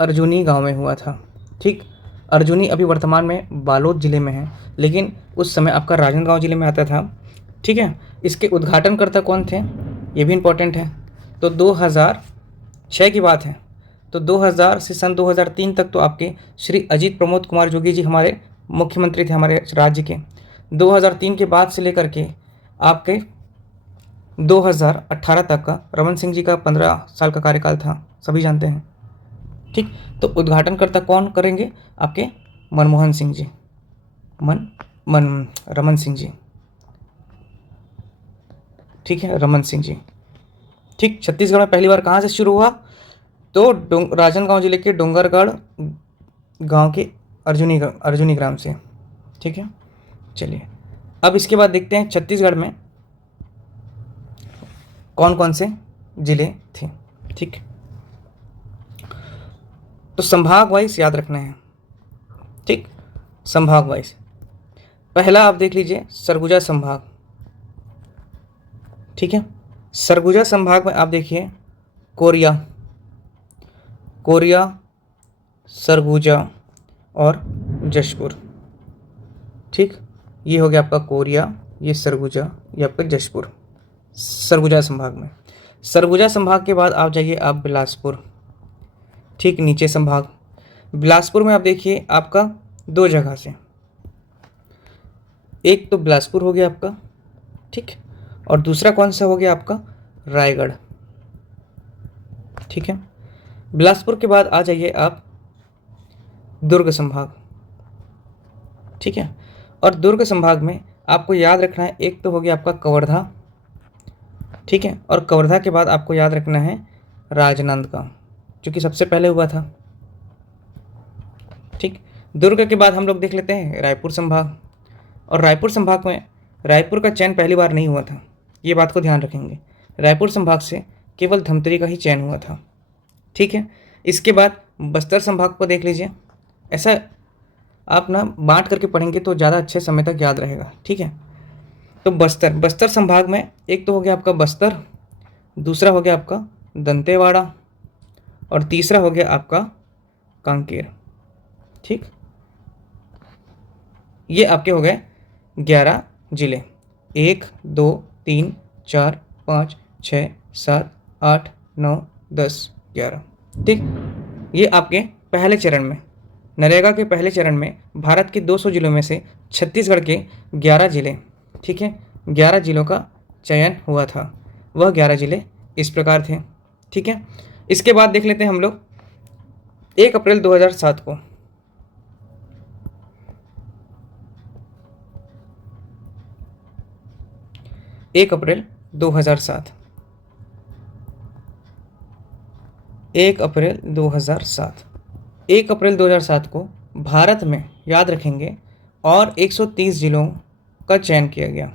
अर्जुनी गांव में हुआ था, ठीक। अर्जुनी अभी वर्तमान में बालोद जिले में है, लेकिन उस समय आपका राजनांदगांव जिले में आता था, ठीक है। इसके उद्घाटनकर्ता कौन थे, ये भी इम्पोर्टेंट है। तो 2006 की बात है, तो 2000 से सन 2003 तक तो आपके श्री अजीत प्रमोद कुमार जोगी जी हमारे मुख्यमंत्री थे हमारे राज्य के। 2003 के बाद से लेकर के आपके 2018 तक का रमन सिंह जी का 15 साल का कार्यकाल था, सभी जानते हैं, ठीक। तो उद्घाटनकर्ता कौन करेंगे, आपके मनमोहन सिंह जी, रमन सिंह जी, ठीक है, रमन सिंह जी, ठीक। छत्तीसगढ़ में पहली बार कहाँ से शुरू हुआ, तो राजनांदगांव जिले के डोंगरगढ़ गांव के अर्जुनी ग्राम से। ठीक है, चलिए अब इसके बाद देखते हैं छत्तीसगढ़ में कौन कौन से जिले थे। ठीक, तो संभाग वाइज याद रखना है। ठीक, संभाग वाइज पहला आप देख लीजिए सरगुजा संभाग। ठीक है, सरगुजा संभाग में आप देखिए कोरिया, सरगुजा और जशपुर। ठीक, ये हो गया आपका कोरिया, ये सरगुजा, ये आपका जशपुर सरगुजा संभाग में। सरगुजा संभाग के बाद आप जाइए आप बिलासपुर। ठीक, नीचे संभाग बिलासपुर में आप देखिए आपका दो जगह से, एक तो बिलासपुर हो गया आपका, ठीक, और दूसरा कौन सा हो गया आपका रायगढ़। ठीक है, बिलासपुर के बाद आ जाइए आप दुर्ग संभाग। ठीक है, और दुर्ग संभाग में आपको याद रखना है एक तो हो गया आपका कवर्धा। ठीक है, और कवर्धा के बाद आपको याद रखना है राजनांदगांव जो कि सबसे पहले हुआ था। ठीक, दुर्ग के बाद हम लोग देख लेते हैं रायपुर संभाग, और रायपुर संभाग में रायपुर का चयन पहली बार नहीं हुआ था, ये बात को ध्यान रखेंगे। रायपुर संभाग से केवल धमतरी का ही चयन हुआ था। ठीक है, इसके बाद बस्तर संभाग को देख लीजिए। ऐसा आप ना बांट करके पढ़ेंगे तो ज़्यादा अच्छे समय तक याद रहेगा। ठीक है, तो बस्तर संभाग में एक तो हो गया आपका बस्तर, दूसरा हो गया आपका दंतेवाड़ा, और तीसरा हो गया आपका कांकेर। ठीक, ये आपके हो गए 11 जिले, 1 2 3 4 5 6 7 8 9 10 11। ठीक, ये आपके पहले चरण में, नरेगा के पहले चरण में भारत के 200 जिलों में से छत्तीसगढ़ के 11 जिले, ठीक है, 11 जिलों का चयन हुआ था। वह 11 जिले इस प्रकार थे। ठीक है, इसके बाद देख लेते हैं हम लोग 1 अप्रैल 2007 को। एक अप्रैल 2007, 1 अप्रैल 2007, 1 अप्रैल 2007 को भारत में याद रखेंगे और 130 जिलों का चयन किया गया।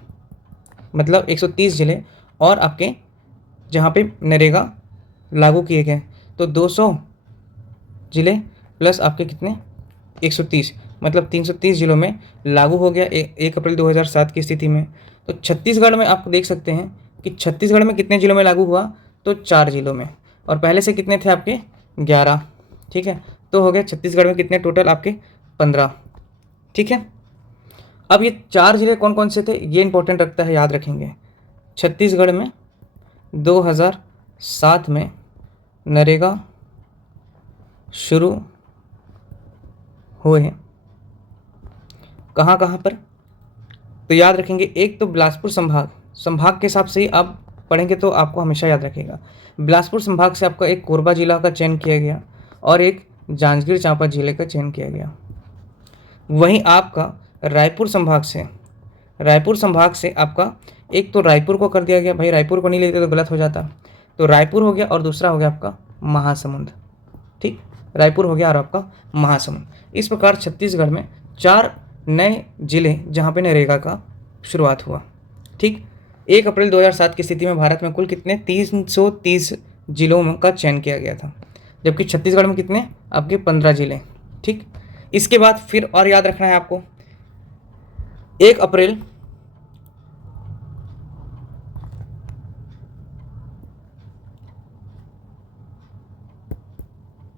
मतलब 130 जिले और आपके जहाँ पे नरेगा लागू किए गए, तो 200 जिले प्लस आपके कितने 130, मतलब 330 जिलों में लागू हो गया 1 अप्रैल 2007 की स्थिति में। तो छत्तीसगढ़ में आप देख सकते हैं कि छत्तीसगढ़ में कितने जिलों में लागू हुआ, तो 4 जिलों में, और पहले से कितने थे आपके 11। ठीक है, तो हो गया छत्तीसगढ़ में कितने टोटल आपके 15। ठीक है, अब ये 4 जिले कौन कौन से थे ये इंपॉर्टेंट रखता है, याद रखेंगे। छत्तीसगढ़ में 2007 में नरेगा शुरू हुए हैं, कहाँ कहाँ पर, तो याद रखेंगे एक तो बिलासपुर संभाग के हिसाब से ही आप पढ़ेंगे तो आपको हमेशा याद रखेगा। बिलासपुर संभाग से आपका एक कोरबा जिला का चयन किया गया और एक जांजगीर चांपा जिले का चयन किया गया। वहीं आपका रायपुर संभाग से आपका एक तो रायपुर को कर दिया गया, भाई रायपुर को नहीं लेते तो गलत हो जाता, तो रायपुर हो गया और दूसरा हो गया आपका महासमुंद। ठीक, रायपुर हो गया और आपका महासमुंद। इस प्रकार छत्तीसगढ़ में 4 नए जिले जहाँ पे नरेगा का शुरुआत हुआ। ठीक, 1 अप्रैल 2007 की स्थिति में भारत में कुल कितने 330 जिलों का चयन किया गया था, जबकि छत्तीसगढ़ में कितने आपके 15 जिले। ठीक, इसके बाद फिर और याद रखना है आपको 1 अप्रैल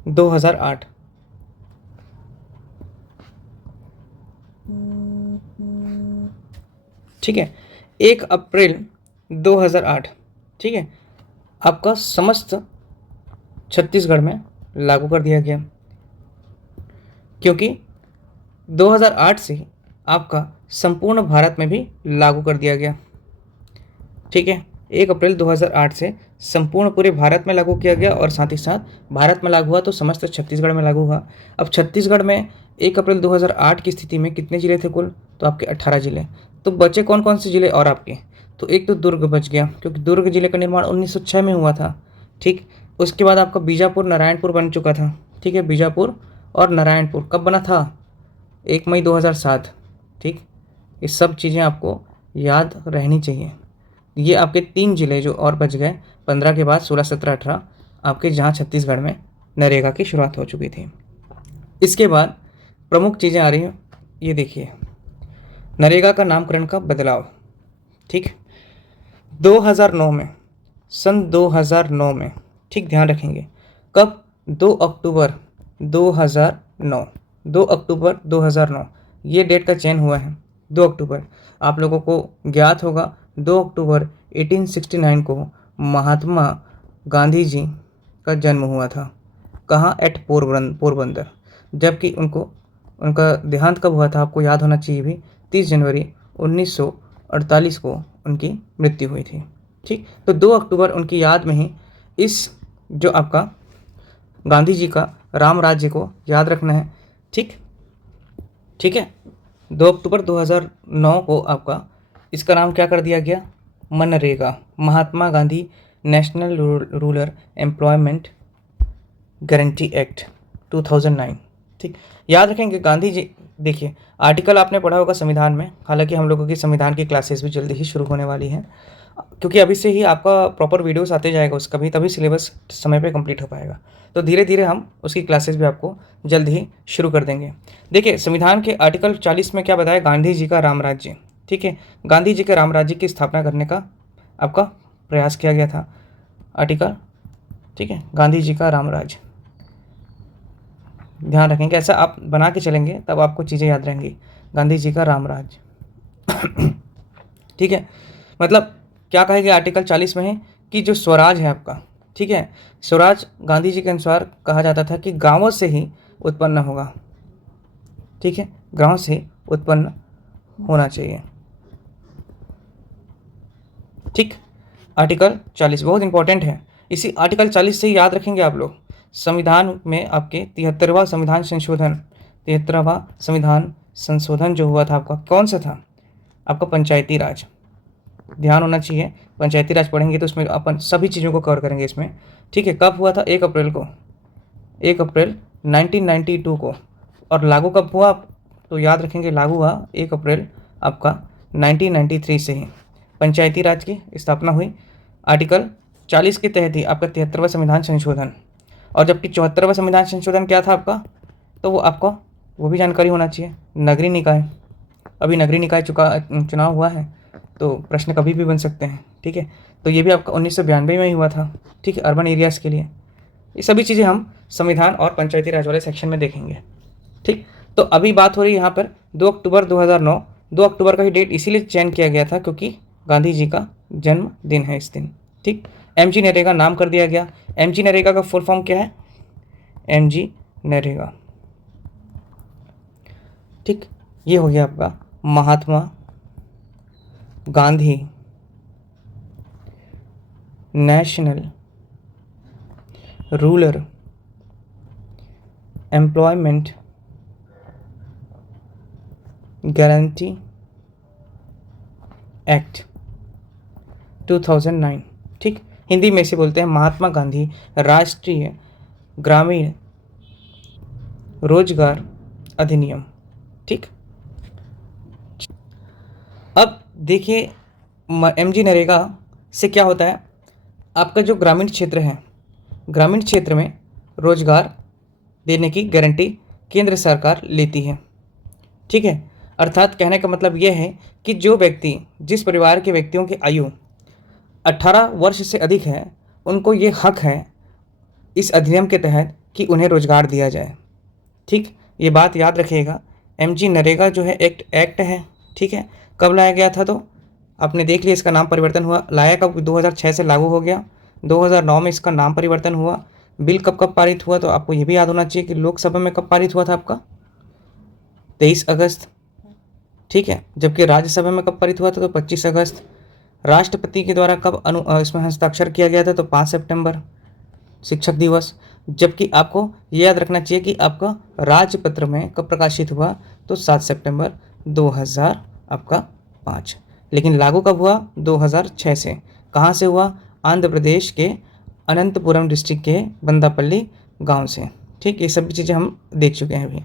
2008, ठीक है, 1 अप्रैल 2008, ठीक है, आपका समस्त छत्तीसगढ़ में लागू कर दिया गया, क्योंकि 2008 से आपका संपूर्ण भारत में भी लागू कर दिया गया। ठीक है, 1 अप्रैल 2008 से संपूर्ण पूरे भारत में लागू किया गया और साथ ही साथ भारत में लागू हुआ तो समस्त छत्तीसगढ़ में लागू हुआ। अब छत्तीसगढ़ में 1 अप्रैल 2008 की स्थिति में कितने जिले थे कुल, तो आपके 18 जिले। तो बचे कौन कौन से जिले और आपके, तो एक तो दुर्ग बच गया, क्योंकि दुर्ग जिले का निर्माण 1906 में हुआ था। ठीक, उसके बाद आपका बीजापुर नारायणपुर बन चुका था। ठीक है, बीजापुर और नारायणपुर कब बना था? 1 मई 2007। ठीक, ये सब चीज़ें आपको याद रहनी चाहिए। ये आपके 3 जिले जो और बच गए 15 के बाद 16, 17, 18 आपके, जहाँ छत्तीसगढ़ में नरेगा की शुरुआत हो चुकी थी। इसके बाद प्रमुख चीज़ें आ रही हैं, ये देखिए नरेगा का नामकरण का बदलाव। ठीक, 2009 में, सन 2009 में, ठीक ध्यान रखेंगे कब? 2 अक्टूबर 2009, 2 अक्टूबर 2009 ये डेट का चयन हुआ है। 2 अक्टूबर आप लोगों को ज्ञात होगा 2 अक्टूबर 1869 को महात्मा गांधी जी का जन्म हुआ था। कहाँ? एट पोरबंदर। जबकि उनका देहांत कब हुआ था आपको याद होना चाहिए भी, 30 जनवरी 1948 को उनकी मृत्यु हुई थी। ठीक, तो 2 अक्टूबर उनकी याद में ही इस जो आपका गांधी जी का राम राज्य को याद रखना है। ठीक, ठीक है, 2 अक्टूबर 2009 को आपका इसका नाम क्या कर दिया गया? MNREGA, Mahatma Gandhi National Rural Employment Guarantee Act 2009। ठीक, याद रखेंगे गांधी जी। देखिए आर्टिकल आपने पढ़ा होगा संविधान में, हालांकि हम लोगों की संविधान की क्लासेस भी जल्दी ही शुरू होने वाली हैं, क्योंकि अभी से ही आपका प्रॉपर वीडियोस आते जाएगा उसका भी, तभी सिलेबस समय पे कंप्लीट हो पाएगा। तो धीरे धीरे हम उसकी क्लासेस भी आपको जल्द ही शुरू कर देंगे। देखिए संविधान के आर्टिकल 40 में क्या बताया? गांधी जी का राम राज्य। ठीक है, गांधी जी के राम राज्य की स्थापना करने का आपका प्रयास किया गया था आर्टिकल। ठीक है, गांधी जी का राम राज्य, ध्यान रखेंगे, ऐसा आप बना के चलेंगे तब आपको चीज़ें याद रहेंगी। गांधी जी का राम राज्य ठीक है, मतलब क्या कहेगा आर्टिकल 40 में है कि जो स्वराज है आपका, ठीक है, स्वराज गांधी जी के अनुसार कहा जाता था कि गांवों से ही उत्पन्न होगा। ठीक है, गांव से उत्पन्न होना चाहिए। ठीक, आर्टिकल 40 बहुत इंपॉर्टेंट है। इसी आर्टिकल 40 से ही याद रखेंगे आप लोग संविधान में आपके 73वां संविधान संशोधन, 73वां संविधान संशोधन जो हुआ था आपका कौन सा था? आपका पंचायती राज। ध्यान होना चाहिए, पंचायती राज पढ़ेंगे तो उसमें अपन सभी चीज़ों को कवर करेंगे इसमें। ठीक है, कब हुआ था? 1 अप्रैल को, 1 अप्रैल 1992 को। और लागू कब हुआ? तो याद रखेंगे लागू हुआ 1 अप्रैल आपका 1993 से ही पंचायती राज की स्थापना हुई। आर्टिकल 40 के तहत ही आपका 73वां संविधान संशोधन। और जबकि 74वां संविधान संशोधन क्या था आपका? तो वो आपको वो भी जानकारी होना चाहिए। नगरीय निकाय, अभी नगरीय निकाय चुनाव हुआ है तो प्रश्न कभी भी बन सकते हैं। ठीक है, तो ये भी आपका 1992 में ही हुआ था। ठीक है, अर्बन एरियाज़ के लिए। ये सभी चीज़ें हम संविधान और पंचायती राज वाले सेक्शन में देखेंगे। ठीक, तो अभी बात हो रही है यहाँ पर 2 अक्टूबर 2009। 2 अक्टूबर का ही डेट इसीलिए चयन किया गया था क्योंकि गांधी जी का जन्मदिन है इस दिन। ठीक, एमजी नरेगा नाम कर दिया गया। एमजी नरेगा का फुल फॉर्म क्या है? एमजी नरेगा। ठीक, ये हो गया आपका Mahatma Gandhi National Rural Employment Guarantee Act 2009। ठीक, हिंदी में से बोलते हैं महात्मा गांधी राष्ट्रीय ग्रामीण रोजगार अधिनियम। ठीक, अब देखिए एमजी नरेगा से क्या होता है? आपका जो ग्रामीण क्षेत्र है, ग्रामीण क्षेत्र में रोजगार देने की गारंटी केंद्र सरकार लेती है। ठीक है, अर्थात कहने का मतलब यह है कि जो व्यक्ति, जिस परिवार के व्यक्तियों की आयु 18 वर्ष से अधिक है, उनको ये हक है इस अधिनियम के तहत कि उन्हें रोजगार दिया जाए। ठीक, ये बात याद रखिएगा। एमजी नरेगा जो है एक्ट है। ठीक है, कब लाया गया था? तो आपने देख लिया, इसका नाम परिवर्तन हुआ। लाया कब? 2006 से लागू हो गया। 2009 में इसका नाम परिवर्तन हुआ। बिल कब कब पारित हुआ? तो आपको ये भी याद होना चाहिए कि लोकसभा में कब पारित हुआ था आपका? 23 अगस्त। ठीक है, जबकि राज्यसभा में कब पारित हुआ था? तो 25 अगस्त। राष्ट्रपति के द्वारा कब इसमें हस्ताक्षर किया गया था? तो 5 सितंबर, शिक्षक दिवस। जबकि आपको ये याद रखना चाहिए कि आपका राजपत्र में कब प्रकाशित हुआ? तो 7 सितंबर 2000 आपका 5। लेकिन लागू कब हुआ? 2006 से। कहाँ से हुआ? आंध्र प्रदेश के अनंतपुरम डिस्ट्रिक्ट के बंदापल्ली गांव से। ठीक, ये सभी चीज़ें हम देख चुके हैं अभी।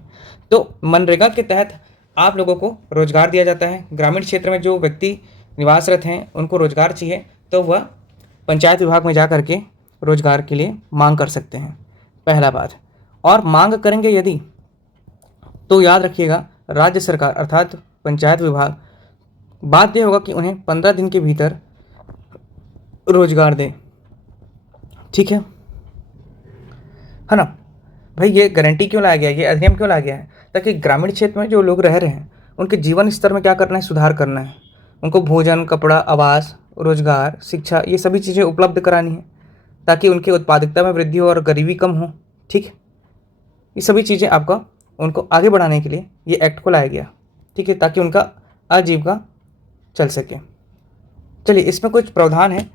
तो मनरेगा के तहत आप लोगों को रोजगार दिया जाता है। ग्रामीण क्षेत्र में जो व्यक्ति निवासरत हैं उनको रोजगार चाहिए तो वह पंचायत विभाग में जा कर के रोजगार के लिए मांग कर सकते हैं, पहला बात। और मांग करेंगे यदि, तो याद रखिएगा राज्य सरकार अर्थात पंचायत विभाग बाध्य होगा कि उन्हें 15 दिन के भीतर रोजगार दे। ठीक है ना भाई। ये गारंटी क्यों लाया गया, ये अधिनियम क्यों लाया गया है? ताकि ग्रामीण क्षेत्र में जो लोग रह रहे हैं उनके जीवन स्तर में क्या करना है, सुधार करना है। उनको भोजन, कपड़ा, आवास, रोजगार, शिक्षा, ये सभी चीज़ें उपलब्ध करानी है ताकि उनकी उत्पादकता में वृद्धि हो और गरीबी कम हो। ठीक, ये सभी चीज़ें आपका उनको आगे बढ़ाने के लिए ये एक्ट को लाया गया। ठीक है, ताकि उनका आजीविका चल सके। चलिए, इसमें कुछ प्रावधान है,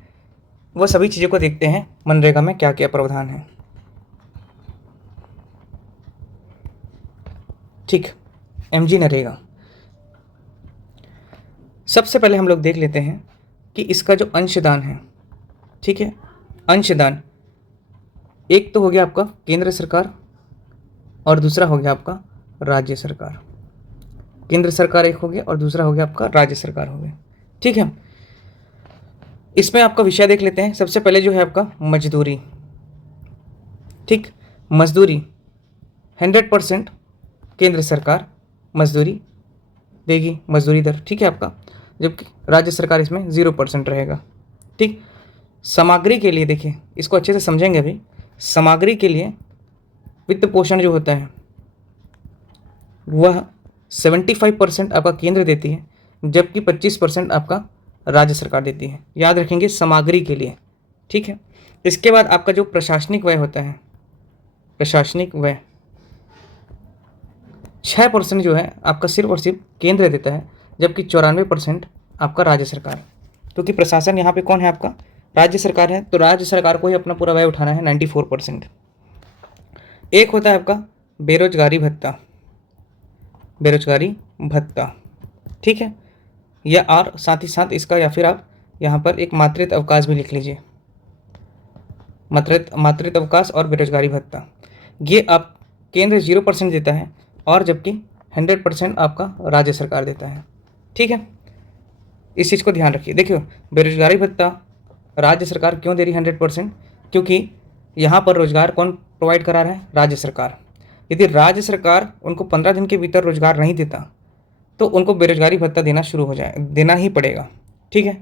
वो सभी चीज़ों को देखते हैं मनरेगा में क्या क्या प्रावधान है। ठीक, एमजी नरेगा। सबसे पहले हम लोग देख लेते हैं कि इसका जो अंशदान है, ठीक है, अंशदान एक तो हो गया आपका केंद्र सरकार और दूसरा हो गया आपका राज्य सरकार। केंद्र सरकार एक हो गया और दूसरा हो गया आपका राज्य सरकार हो गया। ठीक है, इसमें आपका विषय देख लेते हैं। सबसे पहले जो है आपका मजदूरी। ठीक, मजदूरी 100% केंद्र सरकार मजदूरी देगी, मजदूरी दर। ठीक है आपका, जबकि राज्य सरकार इसमें 0% रहेगा। ठीक, सामग्री के लिए देखिए, इसको अच्छे से समझेंगे अभी। सामग्री के लिए वित्त पोषण जो होता है वह 75% आपका केंद्र देती है, जबकि 25% आपका राज्य सरकार देती है। याद रखेंगे सामग्री के लिए। ठीक है, इसके बाद आपका जो प्रशासनिक व्यय होता है, प्रशासनिक व्यय 6% जो है आपका सिर्फ और सिर्फ केंद्र देता है, जबकि 94% आपका राज्य सरकार। क्योंकि प्रशासन यहाँ पे कौन है आपका, राज्य सरकार है, तो राज्य सरकार को ही अपना पूरा व्यय उठाना है 94%। एक होता है आपका बेरोजगारी भत्ता, बेरोजगारी भत्ता। ठीक है, या और साथ ही साथ इसका, या फिर आप यहाँ पर एक मातृत्व अवकाश भी लिख लीजिए, मातृत्व अवकाश और बेरोजगारी भत्ता। ये आप केंद्र 0% देता है और जबकि 100% आपका राज्य सरकार देता है। ठीक है, इस चीज़ को ध्यान रखिए। देखियो, बेरोजगारी भत्ता राज्य सरकार क्यों दे रही है 100%? क्योंकि यहाँ पर रोजगार कौन प्रोवाइड करा रहा है, राज्य सरकार। यदि राज्य सरकार उनको 15 दिन के भीतर रोजगार नहीं देता तो उनको बेरोजगारी भत्ता देना ही पड़ेगा। ठीक है,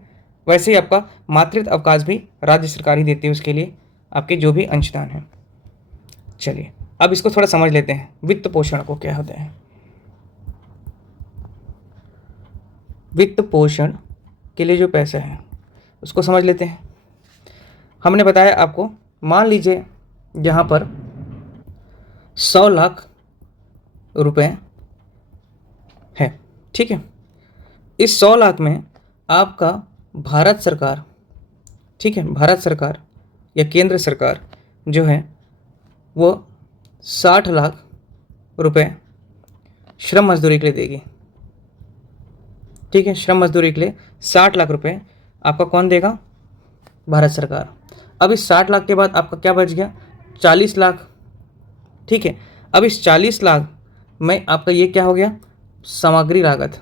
वैसे ही आपका मातृत्व अवकाश भी राज्य सरकार ही देती है, उसके लिए आपके जो भी अंशदान है। चलिए, अब इसको थोड़ा समझ लेते हैं, वित्त पोषण को क्या होता है। वित्त पोषण के लिए जो पैसा है उसको समझ लेते हैं। हमने बताया आपको, मान लीजिए यहाँ पर 100 लाख रुपए है। ठीक है, इस 100 लाख में आपका भारत सरकार, ठीक है, भारत सरकार या केंद्र सरकार जो है वो 60 लाख रुपए श्रम मजदूरी के लिए देगी। ठीक है, श्रम मजदूरी के लिए 60 लाख रुपए आपका कौन देगा, भारत सरकार। अब इस 60 लाख के बाद आपका क्या बच गया, 40 लाख। ठीक है, अब इस 40 लाख में आपका ये क्या हो गया, सामग्री लागत।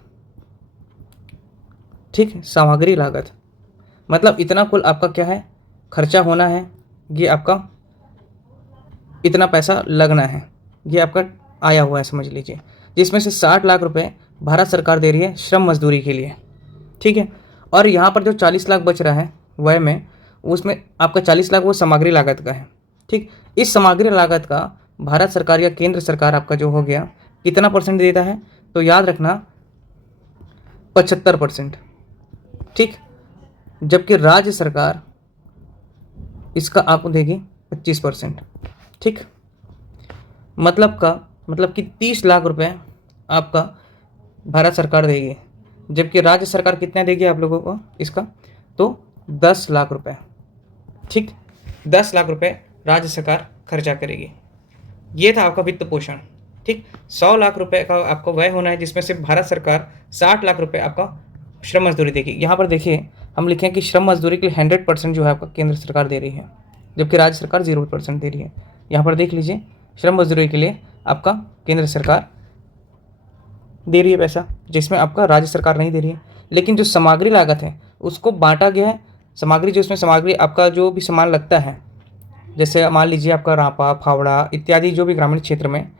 ठीक है, सामग्री लागत मतलब इतना कुल आपका क्या है, खर्चा होना है, ये आपका इतना पैसा लगना है, ये आपका आया हुआ है समझ लीजिए, जिसमें से 60 लाख रुपए भारत सरकार दे रही है श्रम मजदूरी के लिए। ठीक है, और यहाँ पर जो 40 लाख बच रहा है वह में, उसमें आपका 40 लाख वो सामग्री लागत का है। ठीक, इस सामग्री लागत का भारत सरकार या केंद्र सरकार आपका जो हो गया कितना % देता है, तो याद रखना 75%। ठीक, जबकि राज्य सरकार इसका आपको देगी 25%। ठीक, मतलब कि 30 लाख रुपए आपका भारत सरकार देगी, जबकि राज्य सरकार कितना देगी आप लोगों को इसका, तो 10 लाख रुपए। ठीक, 10 लाख रुपए राज्य सरकार खर्चा करेगी। ये था आपका वित्त पोषण। ठीक, 100 लाख रुपए का आपको व्यय होना है, जिसमें से भारत सरकार 60 लाख रुपए आपका श्रम मजदूरी देगी। यहाँ पर देखिए हम लिखें कि श्रम मजदूरी के लिए 100% जो है आपका केंद्र सरकार दे रही है। जबकि राज्य सरकार 0% दे रही है। यहाँ पर देख लीजिए, श्रम मजदूरी के लिए आपका केंद्र सरकार दे रही है पैसा, जिसमें आपका राज्य सरकार नहीं दे रही है। लेकिन जो सामग्री लागत है उसको बांटा गया है। सामग्री जो इसमें सामग्री आपका जो भी सामान लगता है, जैसे मान लीजिए आपका रांपा, फावड़ा इत्यादि जो भी ग्रामीण क्षेत्र में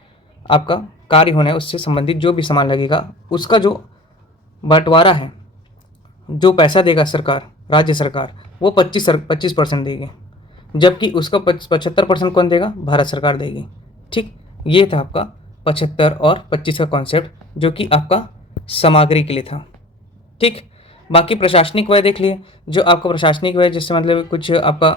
आपका कार्य होना है उससे संबंधित जो भी सामान लगेगा, उसका जो बंटवारा है, जो पैसा देगा सरकार, राज्य सरकार, वो 25% देगी, जबकि उसका 75% कौन देगा? भारत सरकार देगी। ठीक, ये था आपका 75 और 25 का कॉन्सेप्ट, जो कि आपका सामग्री के लिए था। ठीक, बाकी प्रशासनिक व्यय देख लिए। जो आपका प्रशासनिक व्यय, जिससे मतलब कुछ आपका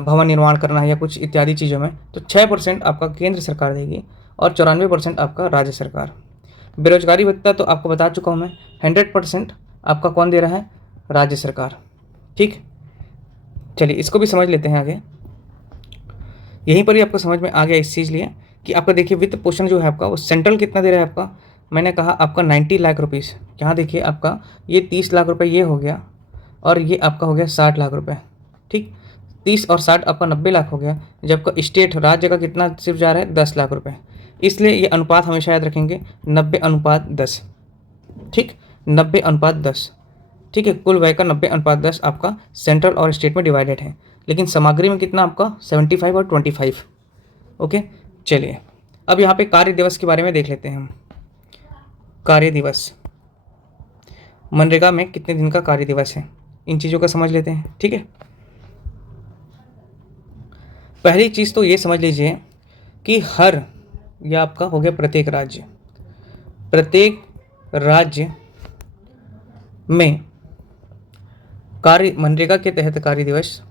भवन निर्माण करना है या कुछ इत्यादि चीज़ों में, तो 6% आपका केंद्र सरकार देगी और 94% आपका राज्य सरकार। बेरोजगारी भत्ता तो आपको बता चुका हूँ मैं, 100% आपका कौन दे रहा है? राज्य सरकार। ठीक, चलिए इसको भी समझ लेते हैं आगे। यहीं पर ही आपको समझ में आ गया इस चीज़ लिए कि आपका देखिए वित्त पोषण जो है आपका, वो सेंट्रल कितना दे रहा है आपका? मैंने कहा आपका 90 लाख रुपीज़। यहाँ देखिए आपका ये 30 लाख रुपए ये हो गया, और ये आपका हो गया 60 लाख रुपए। ठीक, 30 और 60 आपका 90 लाख हो गया, जबकि स्टेट राज्य का कितना सिर्फ जा रहा है? 10 लाख रुपए। इसलिए ये अनुपात हमेशा याद रखेंगे, 90:10। ठीक, 90:10। ठीक है, कुल व्यय का 90:10 आपका सेंट्रल और स्टेट में डिवाइडेड है। लेकिन सामग्री में कितना आपका? 75 और 25। ओके, चलिए अब यहाँ पे कार्य दिवस के बारे में देख लेते हैं हम। कार्य दिवस, मनरेगा में कितने दिन का कार्य दिवस है, इन चीज़ों का समझ लेते हैं। ठीक है, पहली चीज़ तो ये समझ लीजिए कि हर, यह आपका हो गया प्रत्येक राज्य में कार्य, मनरेगा के तहत कार्य दिवस,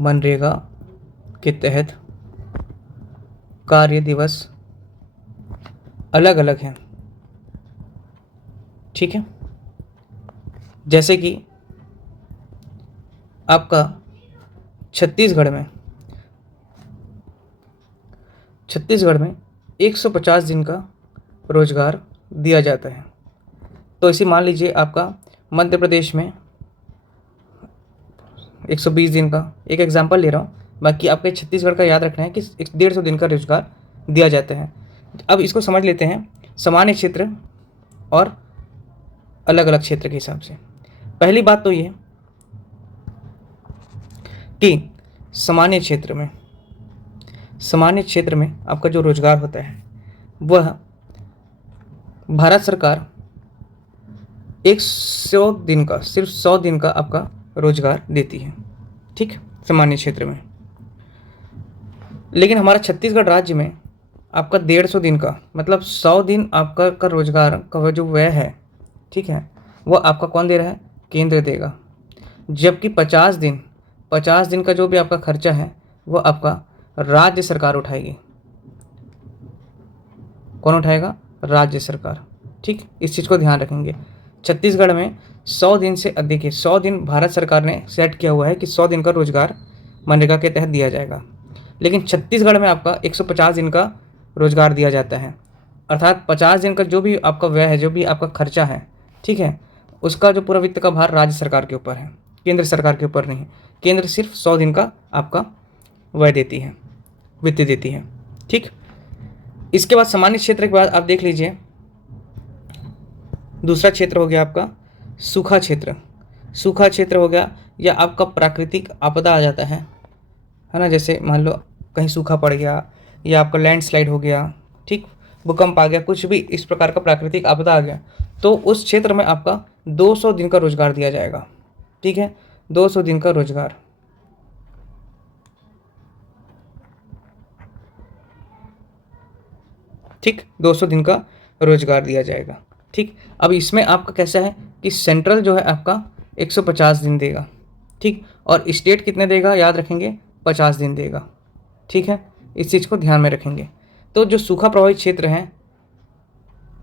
मनरेगा के तहत कार्य दिवस अलग अलग हैं। ठीक है, जैसे कि आपका छत्तीसगढ़ में 150 दिन का रोजगार दिया जाता है। तो इसे मान लीजिए आपका मध्य प्रदेश में 120 दिन का, एक एग्जांपल ले रहा हूँ, बाकी आपके छत्तीसगढ़ का याद रखना है कि 150 दिन का रोजगार दिया जाता है। अब इसको समझ लेते हैं सामान्य क्षेत्र और अलग अलग क्षेत्र के हिसाब से। पहली बात तो ये कि सामान्य क्षेत्र में आपका जो रोजगार होता है वह भारत सरकार 100 दिन का, सिर्फ 100 दिन का आपका रोजगार देती है। ठीक, सामान्य क्षेत्र में। लेकिन हमारा छत्तीसगढ़ राज्य में आपका 150 दिन का, मतलब 100 दिन आपका का रोजगार का जो व्यय है, ठीक है, वह आपका कौन दे रहा है? केंद्र देगा। जबकि 50 दिन का जो भी आपका खर्चा है वह आपका राज्य सरकार उठाएगी। कौन उठाएगा? राज्य सरकार। ठीक, इस चीज़ को ध्यान रखेंगे। छत्तीसगढ़ में 100 दिन से अधिक है, 100 दिन भारत सरकार ने सेट किया हुआ है कि 100 दिन का रोजगार मनरेगा के तहत दिया जाएगा। लेकिन छत्तीसगढ़ में आपका 150 दिन का रोजगार दिया जाता है, अर्थात 50 दिन का जो भी आपका व्यय है, जो भी आपका खर्चा है, ठीक है, उसका जो पूरा वित्त का भार राज्य सरकार के ऊपर है, केंद्र सरकार के ऊपर नहीं। केंद्र सिर्फ 100 दिन का आपका व्यय देती है, वित्त देती है। ठीक, इसके बाद सामान्य क्षेत्र के बाद आप देख लीजिए, दूसरा क्षेत्र हो गया आपका सूखा क्षेत्र। सूखा क्षेत्र हो गया या आपका प्राकृतिक आपदा आ जाता है ना, जैसे मान लो कहीं सूखा पड़ गया या आपका लैंडस्लाइड हो गया, ठीक, भूकंप आ गया, कुछ भी इस प्रकार का प्राकृतिक आपदा आ गया, तो उस क्षेत्र में आपका 200 दिन का रोजगार दिया जाएगा। ठीक है, 200 दिन का रोजगार। ठीक, 200 दिन का रोजगार दिया जाएगा। ठीक, अब इसमें आपका कैसा है कि सेंट्रल जो है आपका 150 दिन देगा। ठीक, और स्टेट कितने देगा? याद रखेंगे, 50 दिन देगा। ठीक है, इस चीज़ को ध्यान में रखेंगे। तो जो सूखा प्रभावित क्षेत्र हैं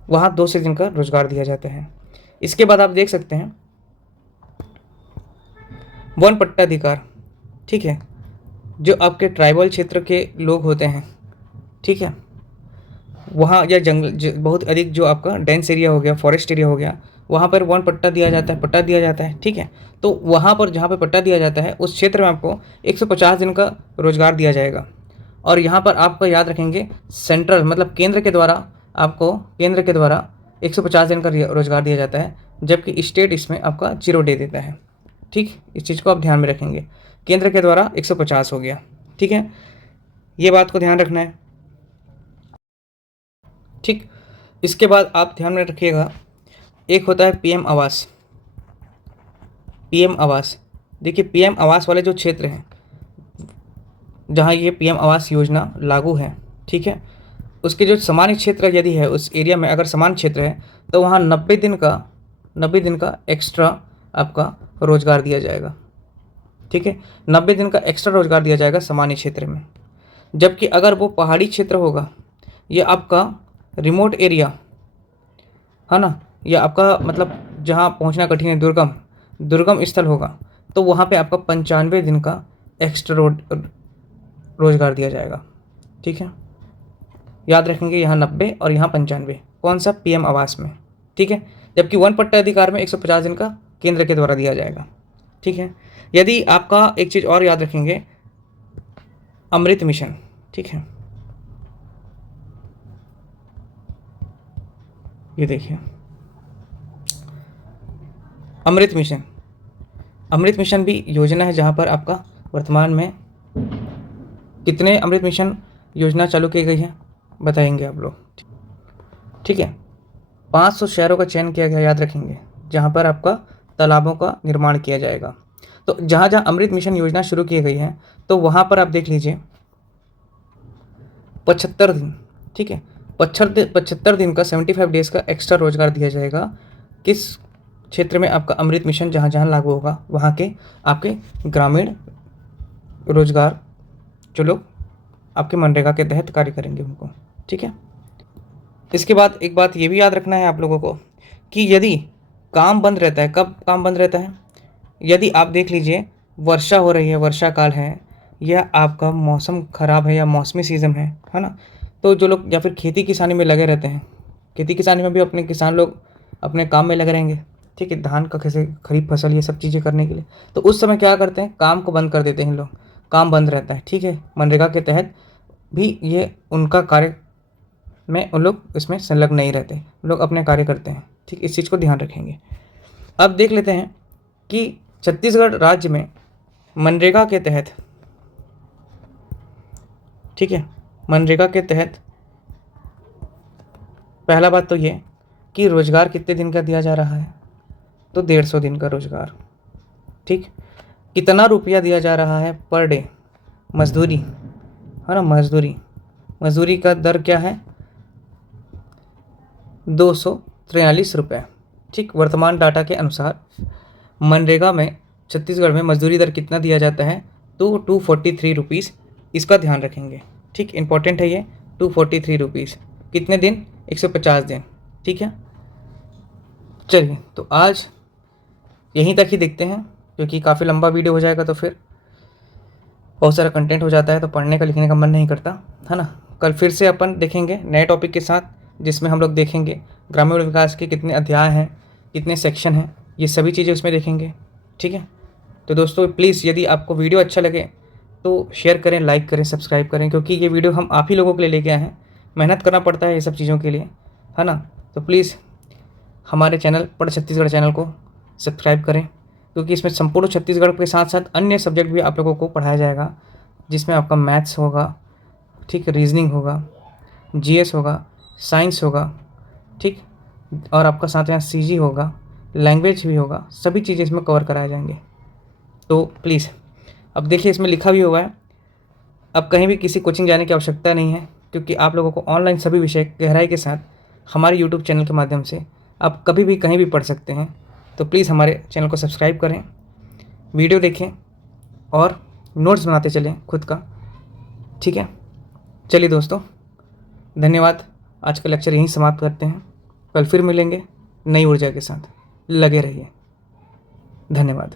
वहाँ 200 दिन का रोजगार दिया जाता है। इसके बाद आप देख सकते हैं वन पट्टाधिकार। ठीक है, जो आपके ट्राइबल क्षेत्र के लोग होते हैं, ठीक है, वहाँ या जंगल बहुत अधिक जो आपका डेंस एरिया हो गया, फॉरेस्ट एरिया हो गया, वहाँ पर वन पट्टा दिया जाता है, पट्टा दिया जाता है, ठीक है। तो वहाँ पर जहाँ पे पट्टा दिया जाता है उस क्षेत्र में आपको 150 दिन का रोजगार दिया जाएगा। और यहाँ पर आपको याद रखेंगे सेंट्रल मतलब केंद्र के द्वारा आपको 150 दिन का रोजगार दिया जाता है, जबकि स्टेट इसमें आपका 0 डे देता है, ठीक। इस चीज़ को आप ध्यान में रखेंगे, केंद्र के द्वारा 150 हो गया, ठीक है। ये बात को ध्यान रखना है, ठीक। इसके बाद आप ध्यान में रखिएगा, एक होता है पीएम आवास। पीएम आवास, देखिए पीएम आवास वाले जो क्षेत्र हैं जहाँ ये पीएम आवास योजना लागू है, ठीक है, उसके जो सामान्य क्षेत्र यदि है उस एरिया में अगर समान क्षेत्र है तो वहाँ 90 दिन का एक्स्ट्रा आपका रोजगार दिया जाएगा, ठीक है। 90 दिन का एक्स्ट्रा रोजगार दिया जाएगा सामान्य क्षेत्र में। जबकि अगर वो पहाड़ी क्षेत्र होगा या आपका रिमोट एरिया है ना, या आपका मतलब जहाँ पहुँचना कठिन है, दुर्गम स्थल होगा, तो वहाँ पे आपका 95 दिन का एक्स्ट्रा रोजगार दिया जाएगा, ठीक है। याद रखेंगे यहाँ 90 और यहाँ 95, कौन सा, पीएम आवास में, ठीक है। जबकि वन पट्टा अधिकार में 150 दिन का केंद्र के द्वारा दिया जाएगा, ठीक है। यदि आपका एक चीज़ और याद रखेंगे, अमृत मिशन, ठीक है, ये देखिए अमृत मिशन भी योजना है जहाँ पर आपका वर्तमान में कितने अमृत मिशन योजना चालू की गई है बताएंगे आप लोग, ठीक है। 500 शहरों का चयन किया गया, याद रखेंगे, जहाँ पर आपका तालाबों का निर्माण किया जाएगा। तो जहाँ जहाँ अमृत मिशन योजना शुरू की गई है तो वहाँ पर आप देख लीजिए 75 दिन, ठीक है, 75 दिन का 75 डेज का एक्स्ट्रा रोजगार दिया जाएगा। किस क्षेत्र में, आपका अमृत मिशन जहाँ जहाँ लागू होगा वहाँ के आपके ग्रामीण रोजगार जो लोग आपके मनरेगा के तहत कार्य करेंगे उनको, ठीक है। इसके बाद एक बात ये भी याद रखना है आप लोगों को कि यदि काम बंद रहता है, कब काम बंद रहता है, यदि आप देख लीजिए वर्षा हो रही है, वर्षा काल है, या आपका मौसम ख़राब है या मौसमी सीज़न है ना, तो जो लोग या फिर खेती किसानी में लगे रहते हैं, खेती किसानी में भी अपने किसान लोग अपने काम में लगे रहेंगे, ठीक है, धान का कैसे खरीफ फसल ये सब चीज़ें करने के लिए, तो उस समय क्या करते हैं, काम को बंद कर देते हैं लोग, काम बंद रहता है, ठीक है। मनरेगा के तहत भी ये उनका कार्य में उन लोग इसमें संलग्न नहीं रहते, लोग अपने कार्य करते हैं, ठीक। इस चीज़ को ध्यान रखेंगे। अब देख लेते हैं कि छत्तीसगढ़ राज्य में मनरेगा के तहत, ठीक है, मनरेगा के तहत पहला बात तो ये कि रोजगार कितने दिन का दिया जा रहा है, तो 150 दिन का रोजगार, ठीक। कितना रुपया दिया जा रहा है पर डे, मजदूरी है ना, मजदूरी का दर क्या है, 243 रुपये, ठीक। वर्तमान डाटा के अनुसार मनरेगा में छत्तीसगढ़ में मजदूरी दर कितना दिया जाता है, तो 243 रुपीज़, इसका ध्यान रखेंगे, ठीक, इंपॉर्टेंट है ये, 243 रुपीज़, कितने दिन, 150 दिन, ठीक है। चलिए तो आज यहीं तक ही देखते हैं, क्योंकि काफ़ी लंबा वीडियो हो जाएगा तो फिर बहुत सारा कंटेंट हो जाता है तो पढ़ने का लिखने का मन नहीं करता, है ना। कल फिर से अपन देखेंगे नए टॉपिक के साथ, जिसमें हम लोग देखेंगे ग्रामीण विकास के कितने अध्याय हैं, कितने सेक्शन हैं, ये सभी चीज़ें उसमें देखेंगे, ठीक है। तो दोस्तों प्लीज़ यदि आपको वीडियो अच्छा लगे तो शेयर करें, लाइक करें, सब्सक्राइब करें, क्योंकि ये वीडियो हम आप ही लोगों के लिए लेके आए हैं, मेहनत करना पड़ता है ये सब चीज़ों के लिए, है ना। तो प्लीज़ हमारे चैनल पढ़ छत्तीसगढ़ चैनल को सब्सक्राइब करें, क्योंकि इसमें संपूर्ण छत्तीसगढ़ के साथ साथ अन्य सब्जेक्ट भी आप लोगों को पढ़ाया जाएगा, जिसमें आपका मैथ्स होगा, ठीक, रीजनिंग होगा, जीएस होगा, साइंस होगा, ठीक, और आपका साथ में सीजी होगा, लैंग्वेज भी होगा, सभी चीज़ें इसमें कवर कराए जाएंगे। तो प्लीज़, अब देखिए इसमें लिखा भी हुआ है, अब कहीं भी किसी कोचिंग जाने की आवश्यकता नहीं है, क्योंकि आप लोगों को ऑनलाइन सभी विषय गहराई के साथ हमारे यूट्यूब चैनल के माध्यम से आप कभी भी कहीं भी पढ़ सकते हैं। तो प्लीज़ हमारे चैनल को सब्सक्राइब करें, वीडियो देखें और नोट्स बनाते चलें खुद का, ठीक है। चलिए दोस्तों, धन्यवाद। आज का लेक्चर यहीं समाप्त करते हैं, कल फिर मिलेंगे नई ऊर्जा के साथ, लगे रहिए, धन्यवाद।